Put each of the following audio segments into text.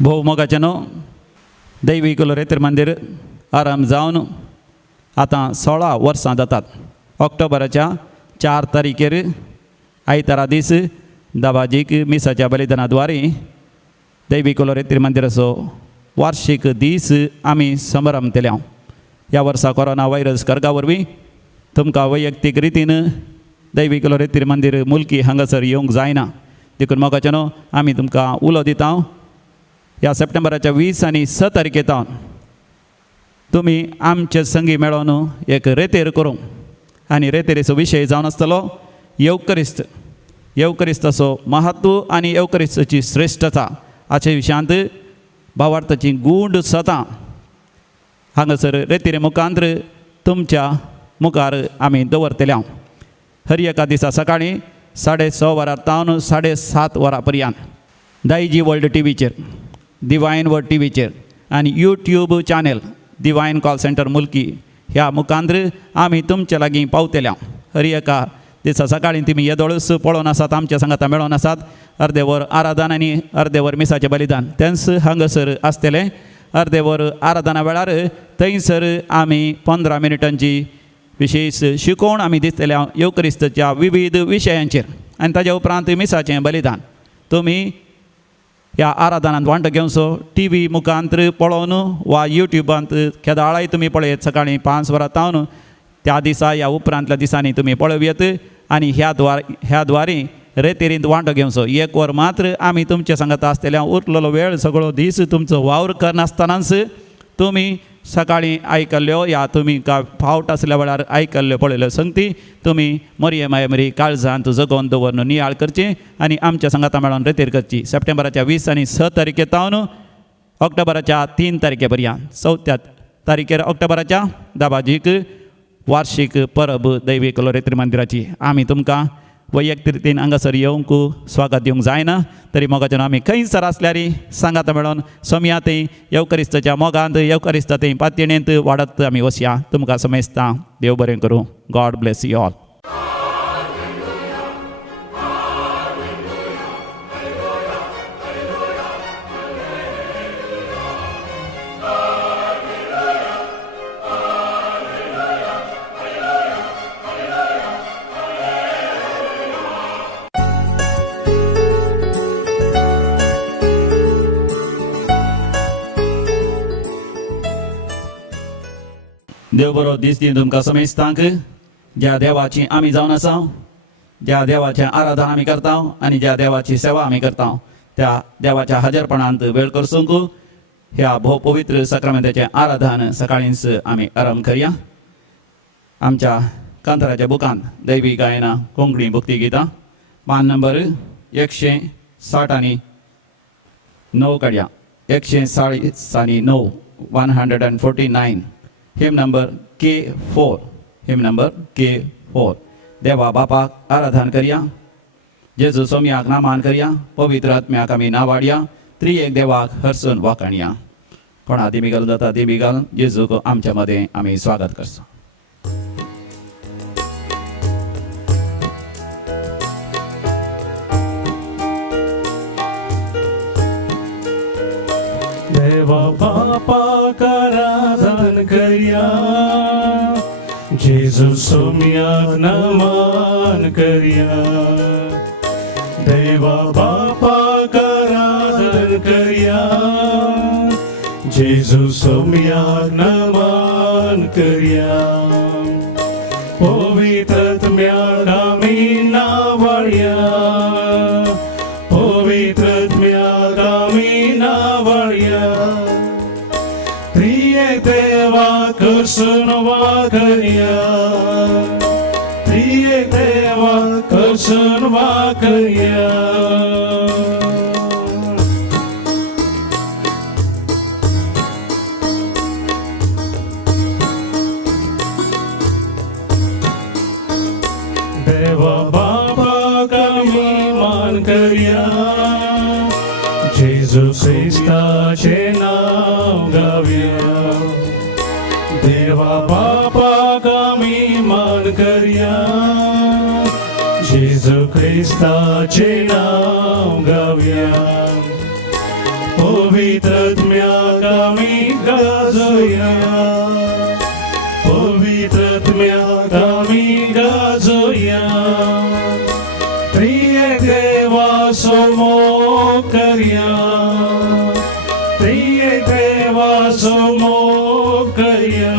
भाऊ मोगाच्यानो दैवी कुलरेतीर मंदिर आराम जावन आता 16 वर्सां जातात. ऑक्टोबराच्या 4 तारखेर आयतारा दीस दाबाजीक मिसाच्या बलिदानाद्वारे दैवी कुलरेतीर मंदिराचो वार्षिक दीस आमी समारंभ केल्या. ह्या वर्सा कोरोना व्हायरस कर्गा वरवीं तुमकां वैयक्तीक रितीन दैवी कुलरेतीर मंदिर मुल्की हांगासर येवंक जायना. देखून मोगाच्यानो आमी तुमकां उलो दिता. ह्या सप्टेंबराच्या 20 आनी 6 तारखेतावन तुमी आमचे संगी मेळोन एक रेतेर करूं आनी रेतेरेचो विशय जावन आसतलो येवकरिस्त. येवकरिस्ताचो महत्व आनी येवकरिस्ताची श्रेश्ठता हाचे विशयांत भावार्थाची गूढ सतां हांगासर रेतेरे मुखांत्र तुमच्या मुखार आमी दवरतल्या. हर एका दिसा सकाळीं 6:30 वरां तावन 7:30 वरां पर्यंत दायजी वर्ल्ड टीव्हीचेर, डिवायन वर्ल्ड टीव्हीचेर आनी YouTube channel divine call centre मुल्की ह्या मुखांत्र आमी तुमचे लागीं पावतल्या. हर एका दिसा सकाळीं तुमी येदोळस पळोवन आसात, आमच्या सांगाता मेळोन आसात. अर्दे वर आराधन आनी अर्दे वर मिसाचें बलिदान तेंच हांगासर आसतलें. अर्दे वर आराधना वेळार थंयसर आमी 15 मिनटांची विशेश शिकोवण आमी दितल्या येवकरिस्ताच्या विविध विशयांचेर. आनी ताज्या उपरांत मिसाचें बलिदान तुमी ह्या आराधनांत वांटो घेवचो. टी व्ही मुखांत्र पळोवन वा युट्यूबांत केदाळाय तुमी पळयत सकाळीं 5 वरां तावन त्या दिसा ह्या उपरांतल्या दिसांनी तुमी पळयत आनी ह्या द्वारे रेतेरींत वांटो घेवचो. 1 वर मात्र आमी तुमच्या सांगाता आसतल्या. उरलेलो वेळ सगळो दीस तुमचो वावर करनासतनाच तुमी सकाळीं आयकल्ल्यो या तुमी फावट आसल्या वेळार आयकल्ल्यो पळयल्यो संगती तुमी मरिये मायेमरी काळजांत जगोवन दवरून नियाळ करची आनी आमच्या सांगाता मेळोन रेतेर करची. सप्टेंबराच्या 20 आनी 6 तारखेतावन ऑक्टोबराच्या 3 तारखे पर्यंत 4 तारखेर ऑक्टोबराच्या दाबाजीक वार्षिक परब दैवी कुलरेतीर मंदिराची. आमी तुमकां वैयक्तीक रितीन हांगासर येवंक स्वागत दिवंक जायना. तरी मोगाच्यान आमी खंयसर आसल्यार सांगाता मेळोन सोमयातय येवकरिस्ताच्या मोगांत येवकरिस्तातय पातयणेंत वाडत आमी वसया. तुमकां समजता. देव बरें करूं. God bless you all. देव बरो दीस दी तुमकां समजतांक. ज्या देवाची आमी जावन आसा, ज्या देवाचें आराधन आमी करता आनी ज्या देवाची सेवा आमी करता त्या देवाच्या हजरपणांत वेळ करसूंक ह्या भोव पवित्र सक्रामेंताचें आराधन सकाळींच आमी आरंभ करया. आमच्या कांताराच्या बुकांत दैवी गायनां कोंकणी भक्ती गितां पान नंबर 160 आनी 9 काडया. 140 आनी 9 149. हिम नंबर K4. हिम नंबर K4. देवा बापाक आराधन करया. जेजू सोमयाक नामान करया. पवित्र आत्म्याक आमी नावाडया. त्रिएक देवाक हरसून वाखाणया. कोणा ती बिगल जाता ती बिगल जेजूक आमच्या मदें आमी स्वागत करता. देवा बापाक आराधन करया. जेजू सोमयाक नमन करया. देवा बापाक आराधन करया. जेजू सोमयाक नमन करया. पवित्र आत्म्याक आमी नावाळया. पवित्र आत्म्याक आमी नावाळया. त्रिएक देवाक हरसून वाखाणया. त्रिएक देवाक हरसून वाखाणया. देवा बापाक आमी मान करया. जेजू ख्रिस्ताचें नांव गावया. देवा बापाक आमी मान करया. जेजू ख्रिस्ताचें नांव गावया. पवित्रात्म्याकामी गाजोया पवित्रात्म्याकामी गाजोया प्रिय देवा समोर करया प्रिय देवा समोर करया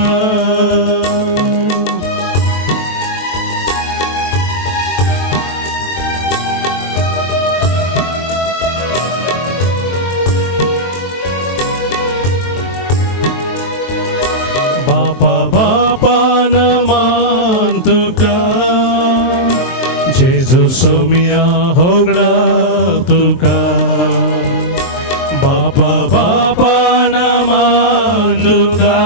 बापा बापा नमान तुका जेजू सोमिया होगडा तुका बापा बापा नमान तुका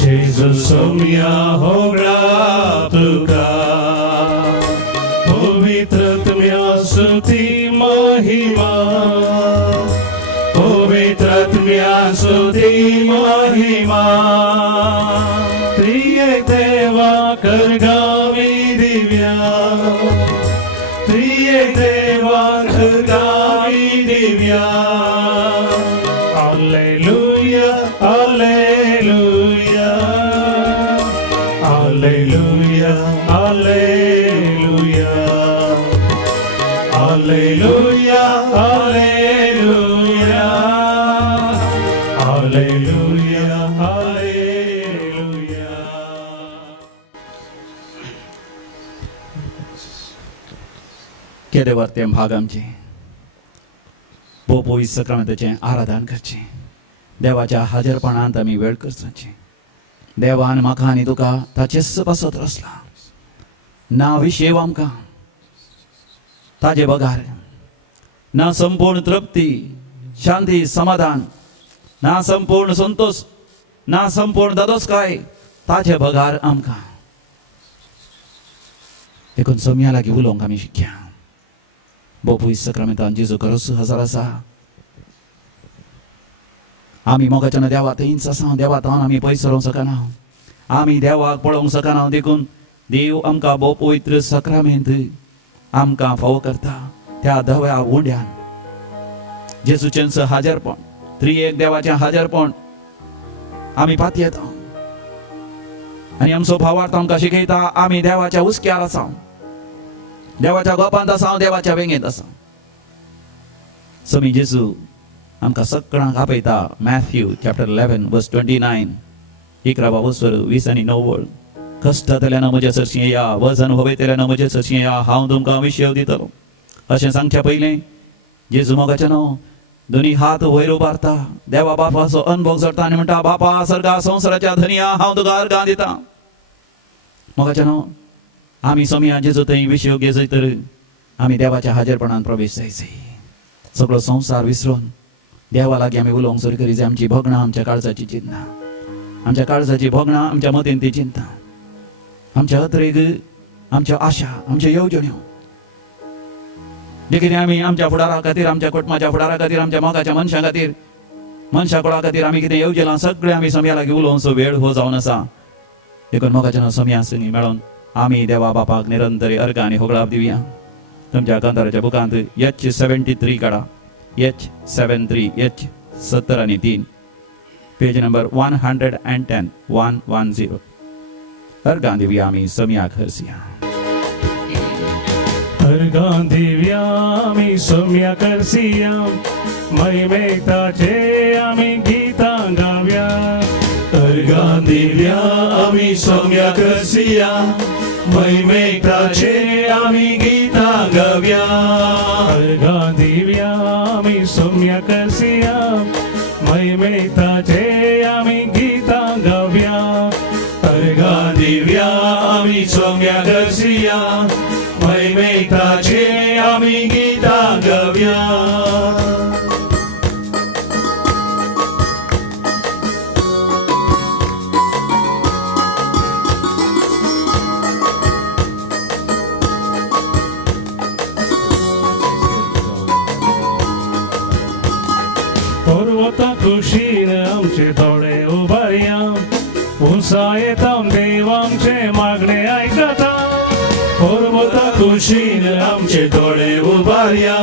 जेजू सोमिया होगडा तुका पवित्रात्म्या स्तुती महिमा पवित्रात्म्या स्तुती महिमा त्रिएक देवा करगामी दिव्या त्रिएक देवा करगामी दिव्या hallelujah hallelujah hallelujah hallelujah hallelujah hallelujah hallelujah hallelujah केदे वर्ते भाग आमचे पोपोई सक्रामेंताचें आराधन करचें देवाच्या हाजरपणांत आमी वेळ करचोची देवान म्हाका आनी तुका ताचेच बसत रचला ना विशेव आमकां ताजे बगार ना संपूर्ण तृप्ती शांती समाधान ना संपूर्ण संतोष ना संपूर्ण दादोसकाय ताजे बगार आमकां देखून सोम्या लागीं उलोवंक आमी शिकया बोपूय सक्रामेंतान जेजू खरोच हजर आसा आमी मोगाच्यान देवा थंयच आसा देवा तावन आमी पयस सरोंक शकना आमी देवाक पळोवंक शकना देखून देव आमकां भोव पवित्र सक्रामेंत आमकां फावो करता त्या धव्या उंड्यान जेजूचें हाजरपण त्रिएक देवाचें हाजरपण आमी पाती येता आनी आमचो भावार्थ आमकां शिकयता आमी देवाच्या उस्क्यार आसा देवाच्या गोपांत आसा देवाच्या वेंगेंत आसा समी जेजू आमकां सगळ्यांक आपयता मॅथ्यू चॅप्टर 11 वर्स 29 11 वर्सवर 20 आनी 9 कश्टांतल्यान म्हजे सरशी या वजन हवयतल्यान म्हजे सरशी या हांव तुमकां विशय दितलो अशें सांगच्या पयलें जेजू मोगाचें नांव दोनी हात वयर उबारता देवा बापाचो अनुभव करता आनी म्हणटा बापा सर्गा संवसाराच्या धनिया हांव तुका अर्गां दिता मोगाचें नांव आमी सोम्या जेजू थंय विशय घेजय तर आमी देवाच्या हाजरपणांत प्रवेश जायचे सगळो संवसार विसरून देवा लागीं आमी उलोवंक सुरू करी आमची भोगणां आमच्या काळजाची चिंता आमच्या काळजाची भोगणां आमच्या मतीन ती चिंता आमच्या अत्रेक आमच्या आशा आमच्या येवजण्यो जे कितें आमी आमच्या फुडारा खातीर आमच्या कुटुंबाच्या फुडारा खातीर आमच्या मोगाच्या मनशां खातीर मनशा कुळा खातीर आमी कितें येवजलां सगळें आमी सोम्या लागीं उलोवचो वेळ हो जावन आसा देखून मोगाच्या नांव सोम्या संगी मेळोन आमी देवा बापाक निरंतर अर्घ आनी होगळाप दिवया तुमच्या कांताराच्या बुकांत H73 काडा H73 H70 आनी 3 पेज नंबर 110 110 अर्घां दिवया आमी सोम्याक हरसिया अर्घां दिवया आमी सोम्याक हरसिया महिमेताचे आमी गितां गावया अर्घां दिवया आमी सोम्याक हरसिया महिमेताचे आमी गितां गावया अर्घां दिवया आमी सोम्याक हरसिया महिमेताचे आमी गितां गावया अर्घां दिवया आमी सोम्याक हरसिया महिमेताचे आमी गितां गावया पर्वता खुशीन आमचे थोडे उबारया उंचा येता देव आमचे मागणे आयकता पर्वता खुशीन आमचे थोडे उबारया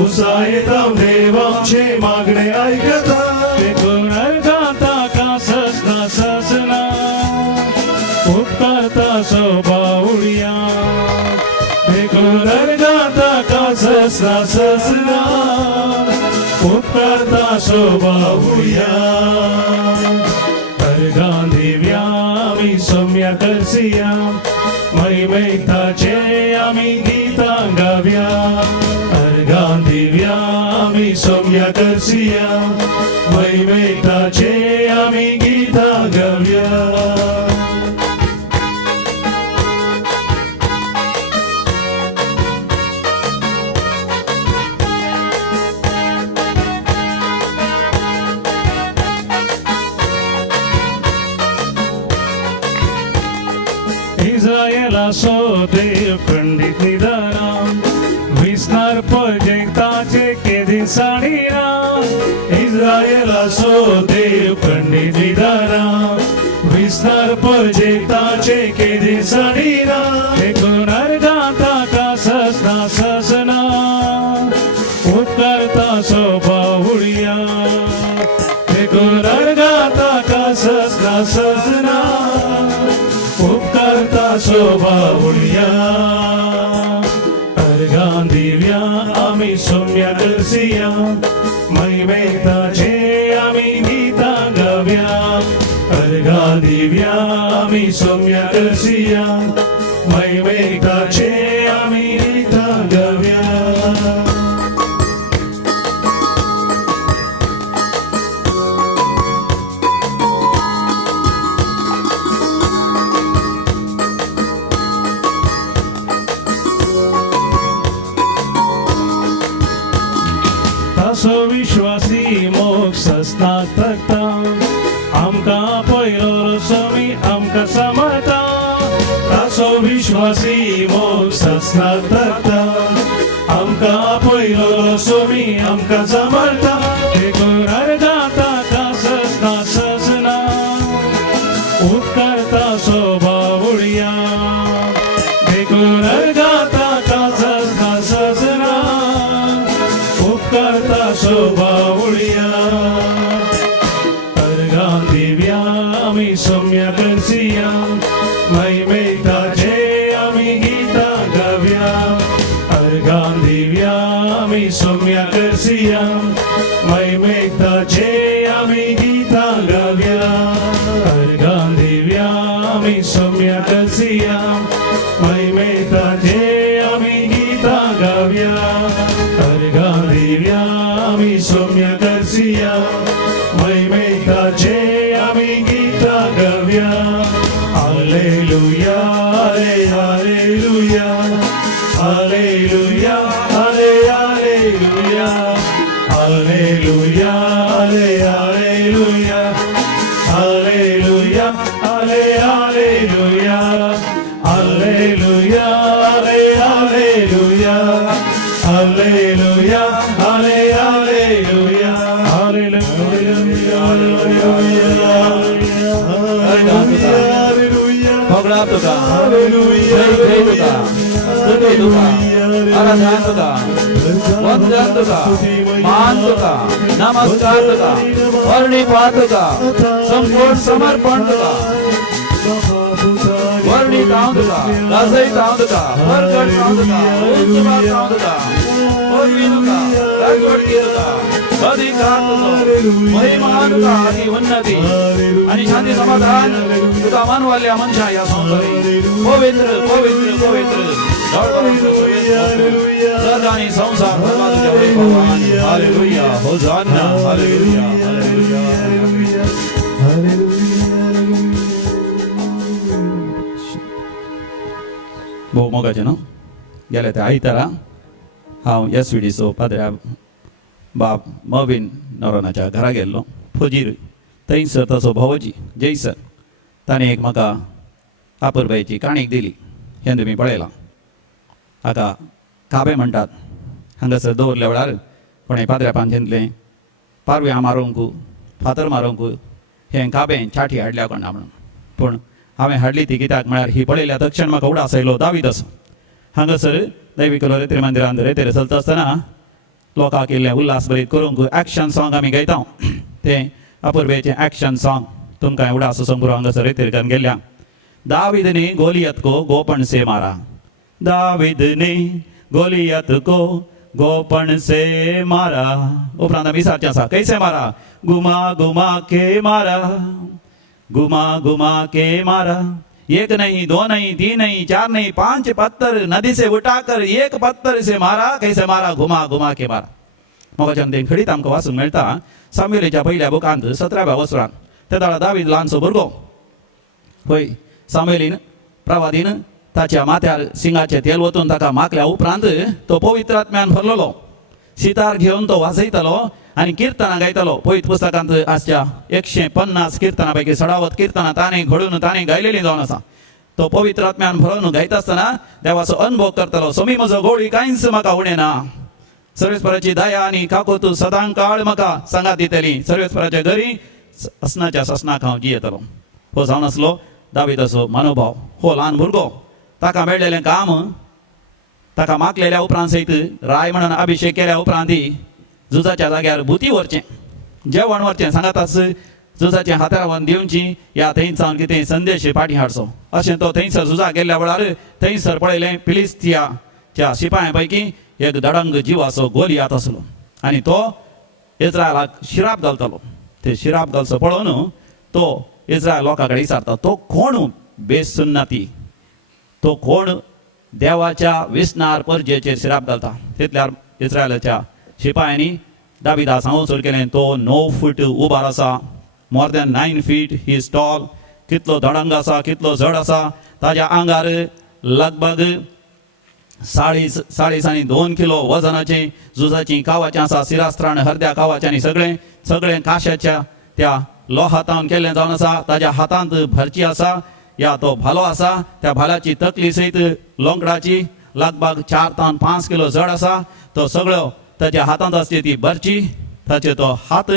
पुसा येता देवांचे मागणे ऐकता देखून अर्घाता का ससना ससना उपकारता स्वभावळ्या देखून अर्घाता का ससना ससना उपकारता शोभावूया अर्घां दिव्या आम्ही सौम्य करसिया महिमेताचे आम्ही गीतां गाव्या अर्घां दिव्या आम्ही सौम्य करसिया महिमेताचे आम्ही गीतां गाव्या इस्रायला सो देव खंडित निदाना विस्नार प्रोजेक्टाचे केदी साडीना इस्रायला सो देव खंडित विधाना विस्तार प्रोजेक्टाचे केदी साडीना देखून अर्घाता का ससना ससना उपकारता स्वभावळ्या देखून अर्घाता का ससना ससना उपकारता शोभावूया अर्घां दिव्या आम्ही सौम्य करसिया महिमेताचे आम्ही गीतां गाव्या अर्घां दिव्या आम्ही सौम्य करसिया महिमेताचे आम्ही गीतां गाव्या तासो विश्वासी मोक्ष सस्नाक तकता आमकां पयलो स्वामी आमकां समता तासो विश्वासी मोग सस्नाक तकता आमकां पयलो सोमी आमकां समर्था देखून अर्घाता का ससना ससना उपकारता स्वभावळ्या देखून अर्घाता का ससना ससना उपकारता शोभावूया अर्घां दिव्या आम्ही सौम्य करसिया महिमेताचे आम्ही गीतां गाव्या अर्घां दिव्या आम्ही सौम्य करसिया महिमेताचे आम्ही गीतां गाव्या अर्घां दिव्या आम्ही सौम्य करसिया महिमेताचे आम्ही गीतां गाव्या अर्घां दिव्या आम्ही सौम्य करसिया महिमेताचे आम्ही गीतां गाव्या हालेलुया हाले हालेलुया हालेलुया हाले हालेलुया हालेलुया हाले हालेलुया हालेलुया हाले हालेलुया हालेलुया हाले हालेलुया हालेलुया हाले हालेलुया भोगला तुका जय तुका स्तुती तुका आराधना तुका वंदन तुका मान तुका नमस्कार तुका वर्णिपात तुका संपूर्ण समर्पण तुका वर्णी ताव तुका रजई ताव तुका प्रकट ताव तुका उत्सवात ताव तुका ओरवी तुका राजवडकी तुका अधिकार तुझो महिमा तुका आणि उन्नती आणि शांती समाधान तुका मानवाल्या मनशा या संसारी पवित्र पवित्र पवित्र सदानी संसार भगवान तुझ्या वैभवान हालेलुया होसाना हालेलुया हालेलुया भोव मोगाचें न्हू गेल्या त्या आयतारा हांव SVDचो पाद्र्या बाब मवीन नोरोनाच्या घरा गेल्लो फजीर थंयसर ताचो भोवजी जयसर ताणें एक म्हाका आपुरबायेची काणीक दिली हें तुमी पळयलां हाका काबे म्हणटात हांगासर दवरल्या वेळार कोणें पाद्र्यापान चिंतलें पारव्यां मारूंक फातर मारूंक हें काबें चाटी हाडल्या कोणा म्हणून पूण हांवें हाडली ती कित्याक म्हळ्यार ही पळयल्या तक्षण म्हाका उडास आयलो दावीद असो हांगासर दैवी कलोरे मंदिरांत रेतेर चलता आसतना लोकांक केल्लें उल्हास बरीत करूंक एक्शन सॉंग आमी गायता तें अपुर्वेचें एक्शन सॉंग तुमकां उडास संगुरू हांगासर रितीर करून गेल्ल्या दावीद ने गोलियत को गोपन से मारा दावीद ने गोलियत को गोपन से मारा उपरांत आमी विचारचें आसा कैसे मारा घुमा घुमा के मारा घुमा घुमा के मारा एक नहीं दो नहीं तीन नहीं चार नहीं 5 पत्थर नदी से उठाकर एक पत्थर से मारा कैसे मारा घुमा घुमा के मारा मोगाच्यान देखडीत आमकां वाचूंक मेळटा सामुएलीच्या पयल्या बुकांत 17व्या वसरांत त्या दाळा दावीद ल्हानसो भुरगो पळय सामुएलीन प्रवादीन ताच्या माथ्यार सिंगाचें तेल वतून ताका माकल्या उपरांत तो पवित्र आत्म्यान भरलेलो सितार घेवन तो वाजयतालो आनी किर्तनां गायतालो पळयत पुस्तकांत आजच्या 150 किर्तनां पैकी 16 किर्तनां ताणें घडून ताणें गायलेलीं जावन आसा तो पवित्र आत्म्यान भरून गायता आसतना देवाचो अनुभव करतालो सोमी म्हजो गोळी कांयच म्हाका उणें ना सर्वेस्पराची दया आनी काकोत सदां काळ म्हाका सांगात दितली सर्वेस्पराच्या घरी असनाच्या ससनाक हांव जियेतलो हो जावन आसलो दावीदाचो मनोभाव हो ल्हान भुरगो ताका मेळलेलें काम ताका मागलेल्या उपरांत सयत राय म्हणून अभिषेक केल्या उपरांत झुजाच्या जाग्यार भुती व्हरचें जेवण व्हरचें सांगात आस झुजाचें हातारावन दिवची या थंयसावन कितें संदेश फाटीं हाडचो अशें तो थंयसर झुजा गेल्ल्या वेळार थंयसर पळयलें फिलिस्तियाच्या शिपायां पैकी एक धडंग जिवाचो गोलियात आसलो आनी तो इस्रायलाक शिराप घालतालो ते शिराप घालचो पळोवन तो इस्रायल लोकां कडेन विचारता तो कोण बेसुन्नती तो कोण देवाच्या विस्नार परजेचेर शिराप घालता तितल्यार इस्रायलाच्या शिपायांनी दाविदास सांगून केलें तो 9 फूट उबार आसा more than 9 feet he is tall कितलो धडंग आसा कितलो जड आसा ताज्या आंगार लगभग 2.5 किलो वजनाचें झुजाचीं कावाचें आसा शिरास्त्राण हरद्या कावाचें आनी सगळें काश्याच्या त्या लोहातावन केल्लें जावन आसा ताज्या हातांत भरची आसा या तो भालो आसा त्या भाल्याची तकली सयत लोंकडाची लगभग 4 ते 5 किलो जड आसा तो सगळो ताच्या हातांत आसली ती भरची ताचे तो हात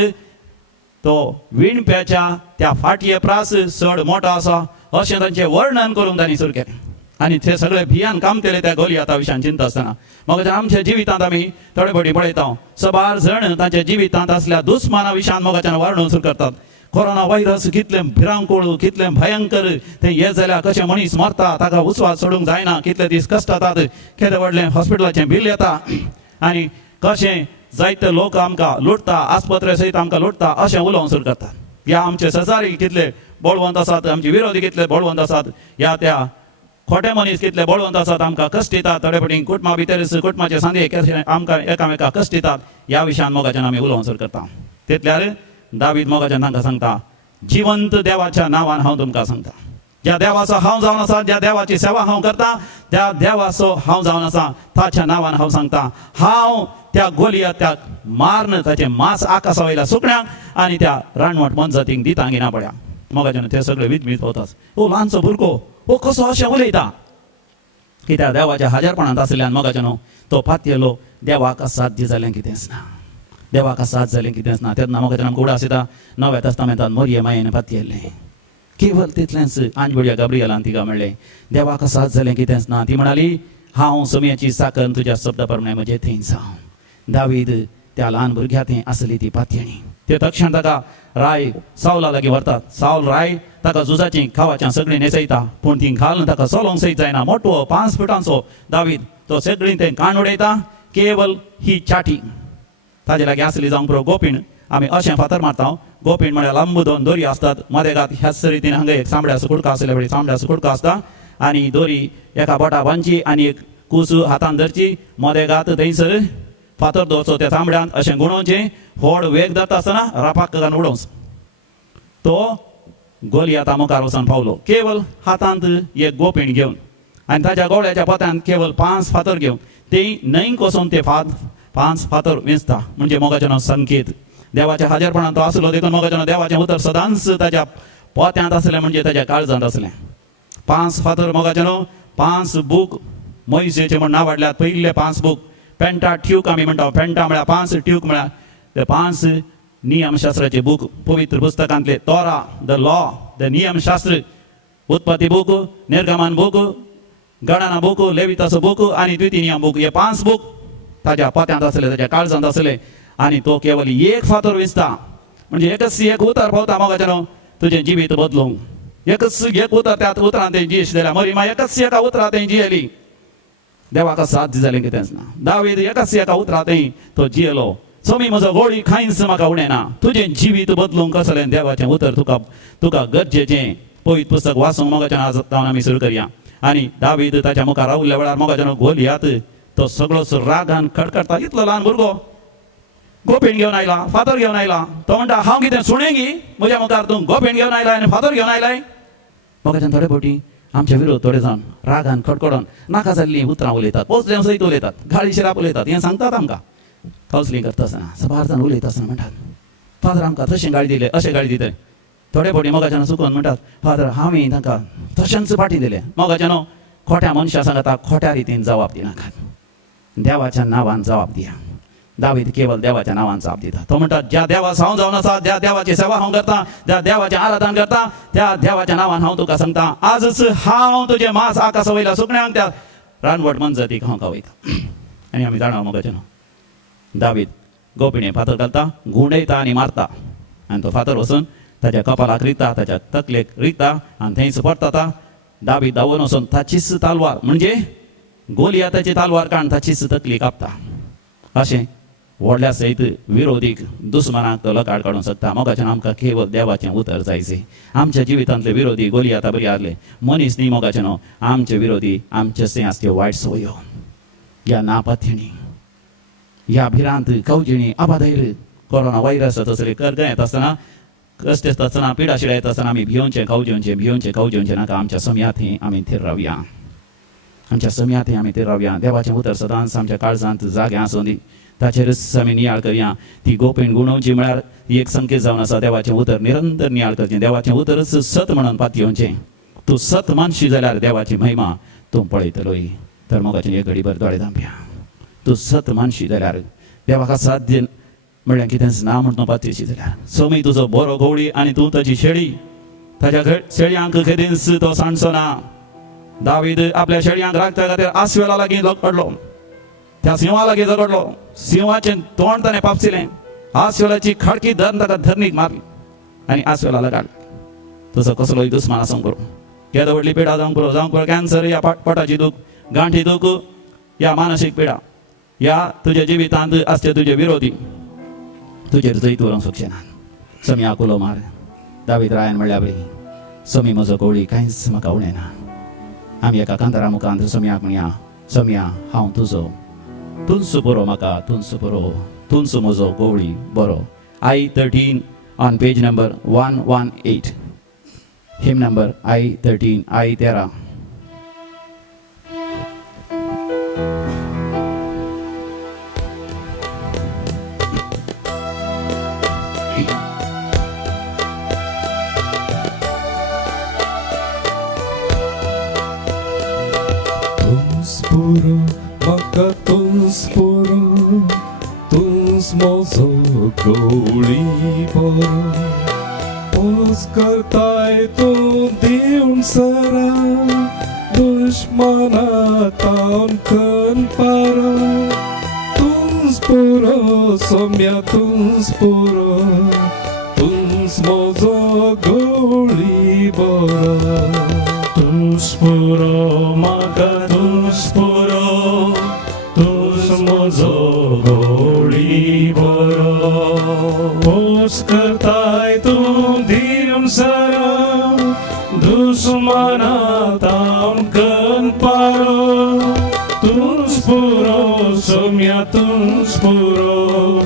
तो विणप्याच्या त्या फाटये प्रास चड मोठो आसा अशें तांचें वर्णन करून तांणी सुरू केलें आनी ते सगळे भियान काम केले त्या गोलियाता विशयान चिंता आसतना मग आमच्या जिवितांत आमी थोडे फावटी पळयता सबार जण तांच्या जिवितांत असल्या दुस्माना विशयान मोगाच्यान वर्णन सुरू करतात कोरोना व्हायरस कितलें भिरांकूळ कितलें भयंकर तें हें जाल्यार कशें मनीस मरता ताका उस्वास सोडूंक जायना कितले दीस कश्ट जातात केदें व्हडलें हॉस्पिटलाचें बील येता आनी कशें जायते लोक आमकां लुटता आस्पत्रे सयत आमकां लुटता अशें उलोवंक सुरू करतात ह्या आमचे शेजारी कितले बळवंत आसात आमचे विरोधी कितले बळवंत आसात ह्या त्या खोटे मनीस कितले बळवंत आसात आमकां कश्ट दितात थोडे फावटी कुटुंबा भितर कुटुंबाचे सांदे आमकां एकामेकाक कश्ट दितात ह्या विशयान मोगाच्यान आमी उलोवंक सुरू करता तितल्यार दावीद मोगाच्यान तांकां सांगता जिवंत देवाच्या नांवान हांव तुमकां सांगता ज्या देवाचो हांव जावन आसा ज्या देवाची सेवा हांव करता त्या देवाचो हांव जावन आसा ताच्या नांवान हांव सांगता हांव त्या गोलियात्याक मारन ताचें मांस आकाशा वयल्या सुकण्यांक आनी त्या रानवट मनजातींक दिता गिना पळया मोगाच्यान ते सगळे विधवीत वतात ओ ल्हानसो भुरगो ओ कसो अशें उलयता कित्याक देवाच्या हाजरपणांत आसल्यान मोगाच्यान तो पातयेलो देवाक साध्य जालें कितेंच ना देवाक साथ जालें कितेंच ना तेन्ना मोगाच्यान आमकां उडास येता नव्या तस्तामेंतान मोरये मायेन पातयेल्लें केवल तितलेंच आंजबुड्या गाब्रियलान तिका म्हणलें देवाक साथ जालें कितेंच ना ती म्हणाली हांव सोम्याची साकन तुज्या शब्दा प्रमाणे म्हजे थंयच हांव दावीद त्या ल्हान भुरग्या थंय आसली ती पातयणी ते तक्षण ताका राय सावला लागीं व्हरतात सावल राय ताका झुजाचीं खावाच्यां सगळीं न्हेसयता पूण ती घालून ताका चलोवंक सयत जायना मोठो 5 फुटांचो दावीद तो सगळीं तें काण उडयता केवल ही चाटी ताजे लागीं आसली जावंक पुरो गोपीण आमी अशें फातर मारता गोपीण म्हळ्यार लांब 2 दोरी आसतात मदेगात ह्याच रितीन हांगा एक चामड्याचो कुडको आसले वेळी चामड्याचो कुडको आसता आनी दोरी एका बोटा बांदची आनी एक कुसू हातान धरची मदेगात थंयसर फातर दवरचो त्या चामड्यांत अशें गुणोवचें व्हड वेग धरता आसतना रापाक घालून उडोवचो तो गोलियाता मुखार वचून पावलो केवल हातांत एक गोपीण घेवन आनी ताच्या गोळ्याच्या पोत्यांत केवल 5 फातर घेवन तें न्हंयक वचून ते 5 फातर वेंचता म्हणजे मोगाच्यान संकेत देवाच्या हाजरपणांत तो आसलो देखून मोगाच्यान देवाचें उतर सदांच ताच्या पोत्यांत आसलें म्हणजे ताच्या काळजांत आसलें 5 फातर मोगाच्यान 5 बूक मोइशेचे म्हण नांव वाडल्यात पयले 5 बूक पेंटा ट्यूक आमी म्हणटा पेंटा म्हळ्यार 5 ट्यूक म्हळ्यार ते 5 नियमशास्त्राचे बूक पवित्र पुस्तकांतले तोरा द लॉ द नियमशास्त्र उत्पत्ती बूक निर्गमन बूक गणना बूक लेविताचो बूक आनी द्वितीय नियम बूक हे 5 बूक ताज्या पोत्यांत आसले ताज्या काळजांत आसले आनी तो केवळ एक फातर विसता म्हणजे एकच एक उतर पावता मोगाचें तुजें जिवीत बदलूंक एकच एक उतर त्या उतरान तें जियेश जाल्यार मरी मा एकच एका उतरां तें जियेली देवाका साथ जालें कितेंच ना दावीद एकाच एका उतरां तें तो जियेलो सोमी म्हजो गोळी खायच म्हाका उणेना तुजें जिवीत बदलूंक कसलें देवाचें उतर तुका तुका गरजेचें पवित्र पुस्तक वाचूंक मोगाचें आज आमी सुरू करया आनी दावीद ताच्या मुखार रावल्ल्या वेळार मोगाचें गोलियात तो सगळोच रागान खडखडता इतलो ल्हान भुरगो गोपेण घेवन आयला फातर घेवन आयला तो म्हणटा हांव कितें सुणें गी म्हज्या मुखार तूं गोपेण घेवन आयलाय आनी फातर घेवन आयलाय मोगाचें थोडे फावटी आमचे विरोध थोडे जावन रागान खडखडोन नाका जाल्लीं उतरां उलयतात पोचल्या सयत उलयतात गाळी शिराप उलयतात हें सांगतात आमकां कावन्सिलींग करता आसतना सबार जाण उलयता आसतना म्हणटात फादर आमकां तशें गाळी दिलें अशें गाळी दितले थोडे फावटी मोगाच्यान चुकोवन म्हणटात फादर हांवें तांकां तशेंच फाटी दिलें मोगाच्यान खोट्या मनशा सांगता खोट्या रितीन जबाब दिनाकात देवाच्या नांवान जबाब दिया दावीद केवळ देवाच्या नांवान जबाब दिता तो म्हणटा ज्या देवास हांव जावन आसा ज्या देवाची सेवा हांव करता ज्या देवाचें आराधन करता त्या देवाच्या नांवान हांव तुका सांगता आजच हांव तुजें मांस आकाशा वयल्या सुकण्यांक त्या रानवट मनजतीक हांव खावयता आनी आमी जाणा मोगाचें दावीद गोपिणें फातर घालता गुंडयता आनी मारता आनी तो फातर वचून ताच्या कपालाक रिता ताच्या तकलेक रिता आनी थंयच पडटा दावीद धांवून वचून ताचीच तालवार म्हणजे गोलियाताची तालवार काडून ताचीच तकली कापता अशें व्हडल्या सयत विरोधीक दुस्मनाक तो लकाड काडूंक शकता मोगाचें आमकां केवळ देवाचें उतर जायचें आमच्या जिवितांतले विरोधी गोलियाता बरी आसले मनीस न्ही मोगाचें न्हू आमचे विरोधी आमचे आसल्यो वायट संवयो ह्या नापाथ्यणी ह्या भिरांत कवजिणी अबाधैर कोरोना वायरस तसले कर्गां येता आसतना कश्ट येता आसतना पिडा शिडा येता आसतना आमी भियोनचें कवजेवचें नाका आमच्या समयांत आमी थंय रावया आमच्या समयांत आमी थंय रावया देवाचें उतर सदांच आमच्या काळजांत जागे आसूं दी ताचेरच आमी नियाळ करया ती गोपेण गुणोवची म्हळ्यार एक संकेत जावन आसा देवाचें उतर निरंतर नियाळ करचें देवाचें उतरच सत म्हणून पातयेवचें तूं सत मानशी जाल्यार देवाची महिमा तूं पळयतलोय तर मोगाचें एक घडीभर दोळे धांपया तूं सत मानशी जाल्यार देवाका साध्य म्हळ्यार कितेंच ना म्हणून पातयेची जाल्यार सोमी तुजो बरो गवळी आनी तूं ताची शेळी ताच्या शेळयांक केदींच तो सांडचो ना दावीद आपल्या शेळयांक राखता खातीर आस्वेला लागीं झगडलो त्या सिंहा लागीं झगडलो सिंहाचें तोंड ताणें पापसिलें आस्वेलाची खाडकी धरून ताका धरणीक मारली आनी आस्वेला काडली तसो कसलोय दुस्मान आसूंक पुरो केदो व्हडली पिडा जावंक पुरो कॅन्सर या पोटाची दूख गांठी दूख या मानसीक पिडा या तुज्या जिवितांत आसचे तुजे विरोधी तुजेर जैत व्हरूंक शकचे ना समया कुलो मार दावीद रायन म्हणल्या बरी समी म्हजो गवळी कांयच म्हाका उणेना आमी एका कांतारा मुखांत समयाक म्हणया समया हांव तुजो तुंच बरो म्हाका तुंच बरो तुंच म्हजो गवळी बरो I13 on page number 118 him number I13 I13 Sporo, maka tun sporo, tun smozo goli poro. Poskartai tun diun sara, dushmana taun kan para. Tun sporo, somya tun sporo, tun smozo goli poro. Tuspuro maka tuspuro tusmozo goli boro poskartai tum dium sara dusmana tam kan paro tuspuro somya tuspuro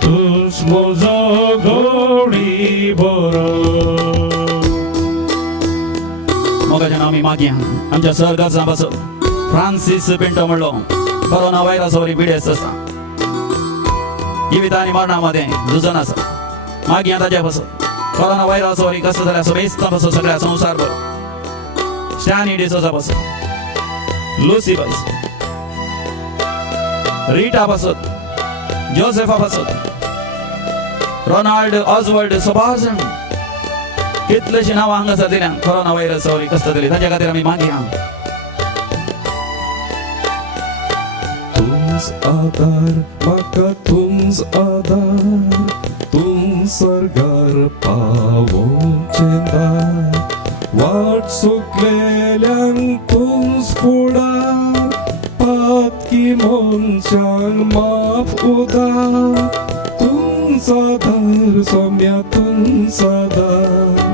tusmozo goli boro मोगाचें आमी मागया आमच्या सर्गाचा बसत Francis Pinto म्हणलो corona virus वरी पिडेस्त आसा जिवित आनी मरणा मध्ये झुजन आसा मागया ताच्या बसत कोरोना व्हायरस वरी कसं जाल्यार समेस्ता बसत सगळ्या संवसारभर स्टॅनी डिसोजा बसत लुसी बसत रीटा बसत जोसेफा बसत रोनाल्ड ऑजवर्ल्ड सबाजन कितलेशी नांवां हांगासर दिल्या कोरोना व्हायरस वरी कसं दिली ताच्या खातीर आमी मागया Tun आदार म्हाका तुंच आदार तुम सरगार पावोचे दार वाट चुकलेल्यांक तुंच फुडार पातकी मनशांक माफ उदार तुंच आदार सोम्या तुंच आदार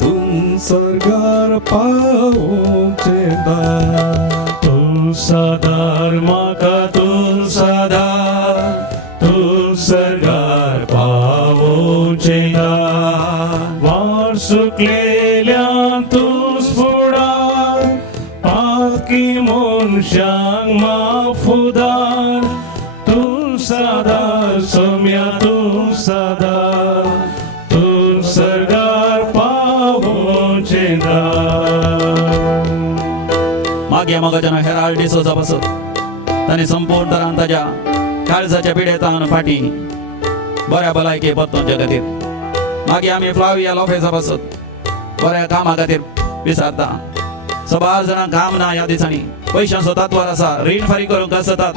तुम सरगार पावोचे दार तू सदार म्हाका तू सदार तू सरगार पावोचे दार वाट सुकलेल्यांक तूच फुडार पातकी मनशांक माफ उदार तू सदार सोम्या तू सदार तू सरगार पावोचे दार मागे मोगाच्यान हेराल्ड डिसोजा बसत तांणी संपूर्ण तरान ताच्या काळजाच्या पिडेतान फाटी बऱ्या भलायके पत्तोवचे खातीर मागीर आमी फ्लाविया लोपेजा बसत बऱ्या कामा खातीर विचारता सबार जाणांक काम ना ह्या दिसांनी पयशांचो तात्वार आसा रीण फारीक करूंक आसतात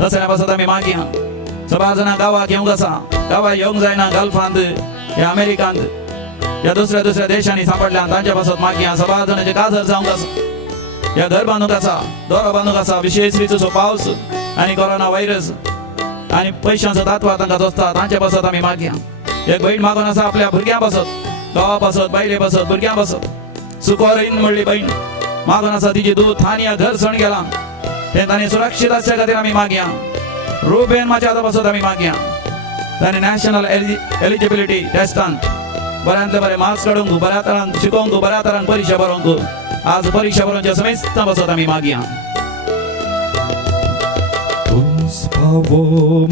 तसल्या बसत आमी मागया सबार जाणांक गांवाक येवंक आसा गांवाक येवंक जायना गल्फांत ह्या अमेरिकांत ह्या दुसऱ्या दुसऱ्या देशांनी सांपडल्यान तांच्या बसत मागया सबार जाणांचे काजर जावंक आसा या घर बांदूक आसा दोरो बांदूक आसा विशेष रितीचो पावस आनी कोरोना व्हायरस आनी पयशांचो तात्वार तांकां जोसता तांचे बसत आमी मागया एक बहीण मागून आसा आपल्या भुरग्यां बसत घोवा बसत बायले बसत भुरग्यां बसत सुकोरीन म्हणली बहीण मागून आसा तिची दूध थानिया घर सण गेला ते तांणी सुरक्षीत आसच्या खातीर आमी मागया रुबेन माचादा बसत आमी मागया तांणी नॅशनल एलिजिबिलिटी टेस्टान बऱ्यांतले बरे मार्क्स काडूंक बऱ्या तरान शिकोवंक बऱ्या तरान परीक्षा बरोवंक आज परीक्षा बरोवचे समेस्त बसत आमी मागया तुंच फावो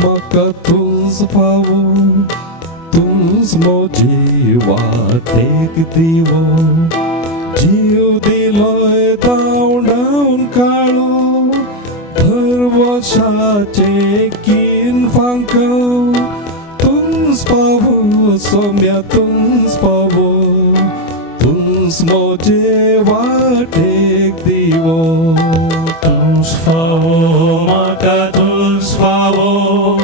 म्हाका तुंच फावो तुंच म्हजी वाटेक दिवो जीव दिलोय धांवडावन काळो भर वर्साचे कीन फांकाव तुंच फावो सोम्या तुंच फावो तुंच म्हजे वाटेक दिवो तूच फावो म्हाका तूच फावो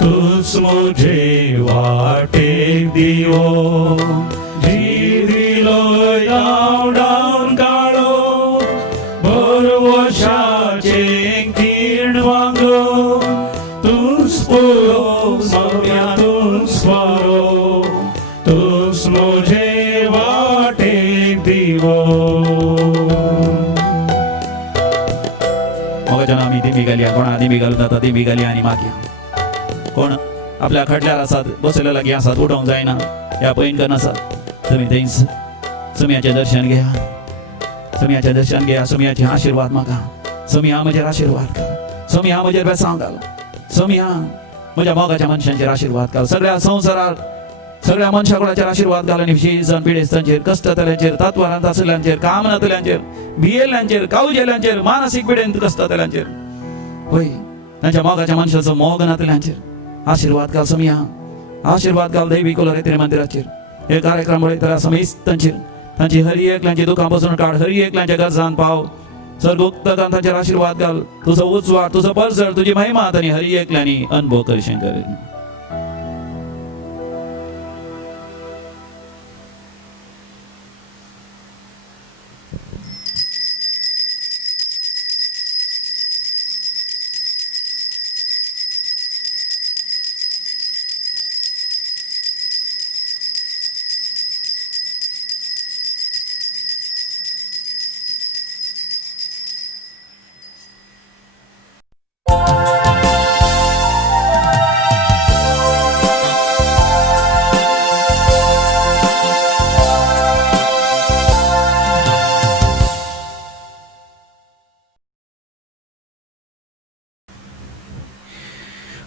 तूच म्हजे वाटेक दिवो जी दिलोय धांवडावन काळो भर वर्साचे कीण वांगो तूच पुरो सोम्या तूच फावो तूच म्हजे वाटेक दिवो मोगाच्यान आमी दिमी घालया कोणा दिमी घालूं जाता दिमी घालया आनी मागया कोण आपल्या खडल्यार आसात बसले लागीं आसात उठोवंक जायना ह्या पयणकन आसात तुमी थंयच सुमयाचें दर्शन घेया सुमयाचें दर्शन घेया सुमयाचे आशिर्वाद म्हाका सुमया म्हजेर आशिर्वाद घाल सुमया म्हजेर बेसांव घाल सुमया म्हज्या मोगाच्या मनशांचेर आशिर्वाद घाल सगळ्या संवसाराक सगळ्या मनशा कुळाचेर आशिर्वाद घाल आनी विशेश जावन पिडेस्तांचेर कश्टतल्यांचेर तात्वारांत आसल्यांचेर काम नातल्यांचेर भियेल्ल्यांचेर कावजेल्यांचेर मानसीक पिडेंत कश्टतल्यांचेर पळय तांच्या मोगाच्या मनशाचो मोग नातल्यांचेर आशिर्वाद घाल सुमया आशिर्वाद घाल दैवी कुलरेत्रे मंदिराचेर हे कार्यक्रम पळयतना समेस्तांचेर तांची हरी एकल्यांची दुखां पसून काड हरी एकल्यांच्या गरजान पाव सर्गोक्तकान तांचेर आशिर्वाद घाल तुजो उजवाड तुजो परसड तुजी महिमा तांणी हरी एकल्यांनी अनुभव करचें कर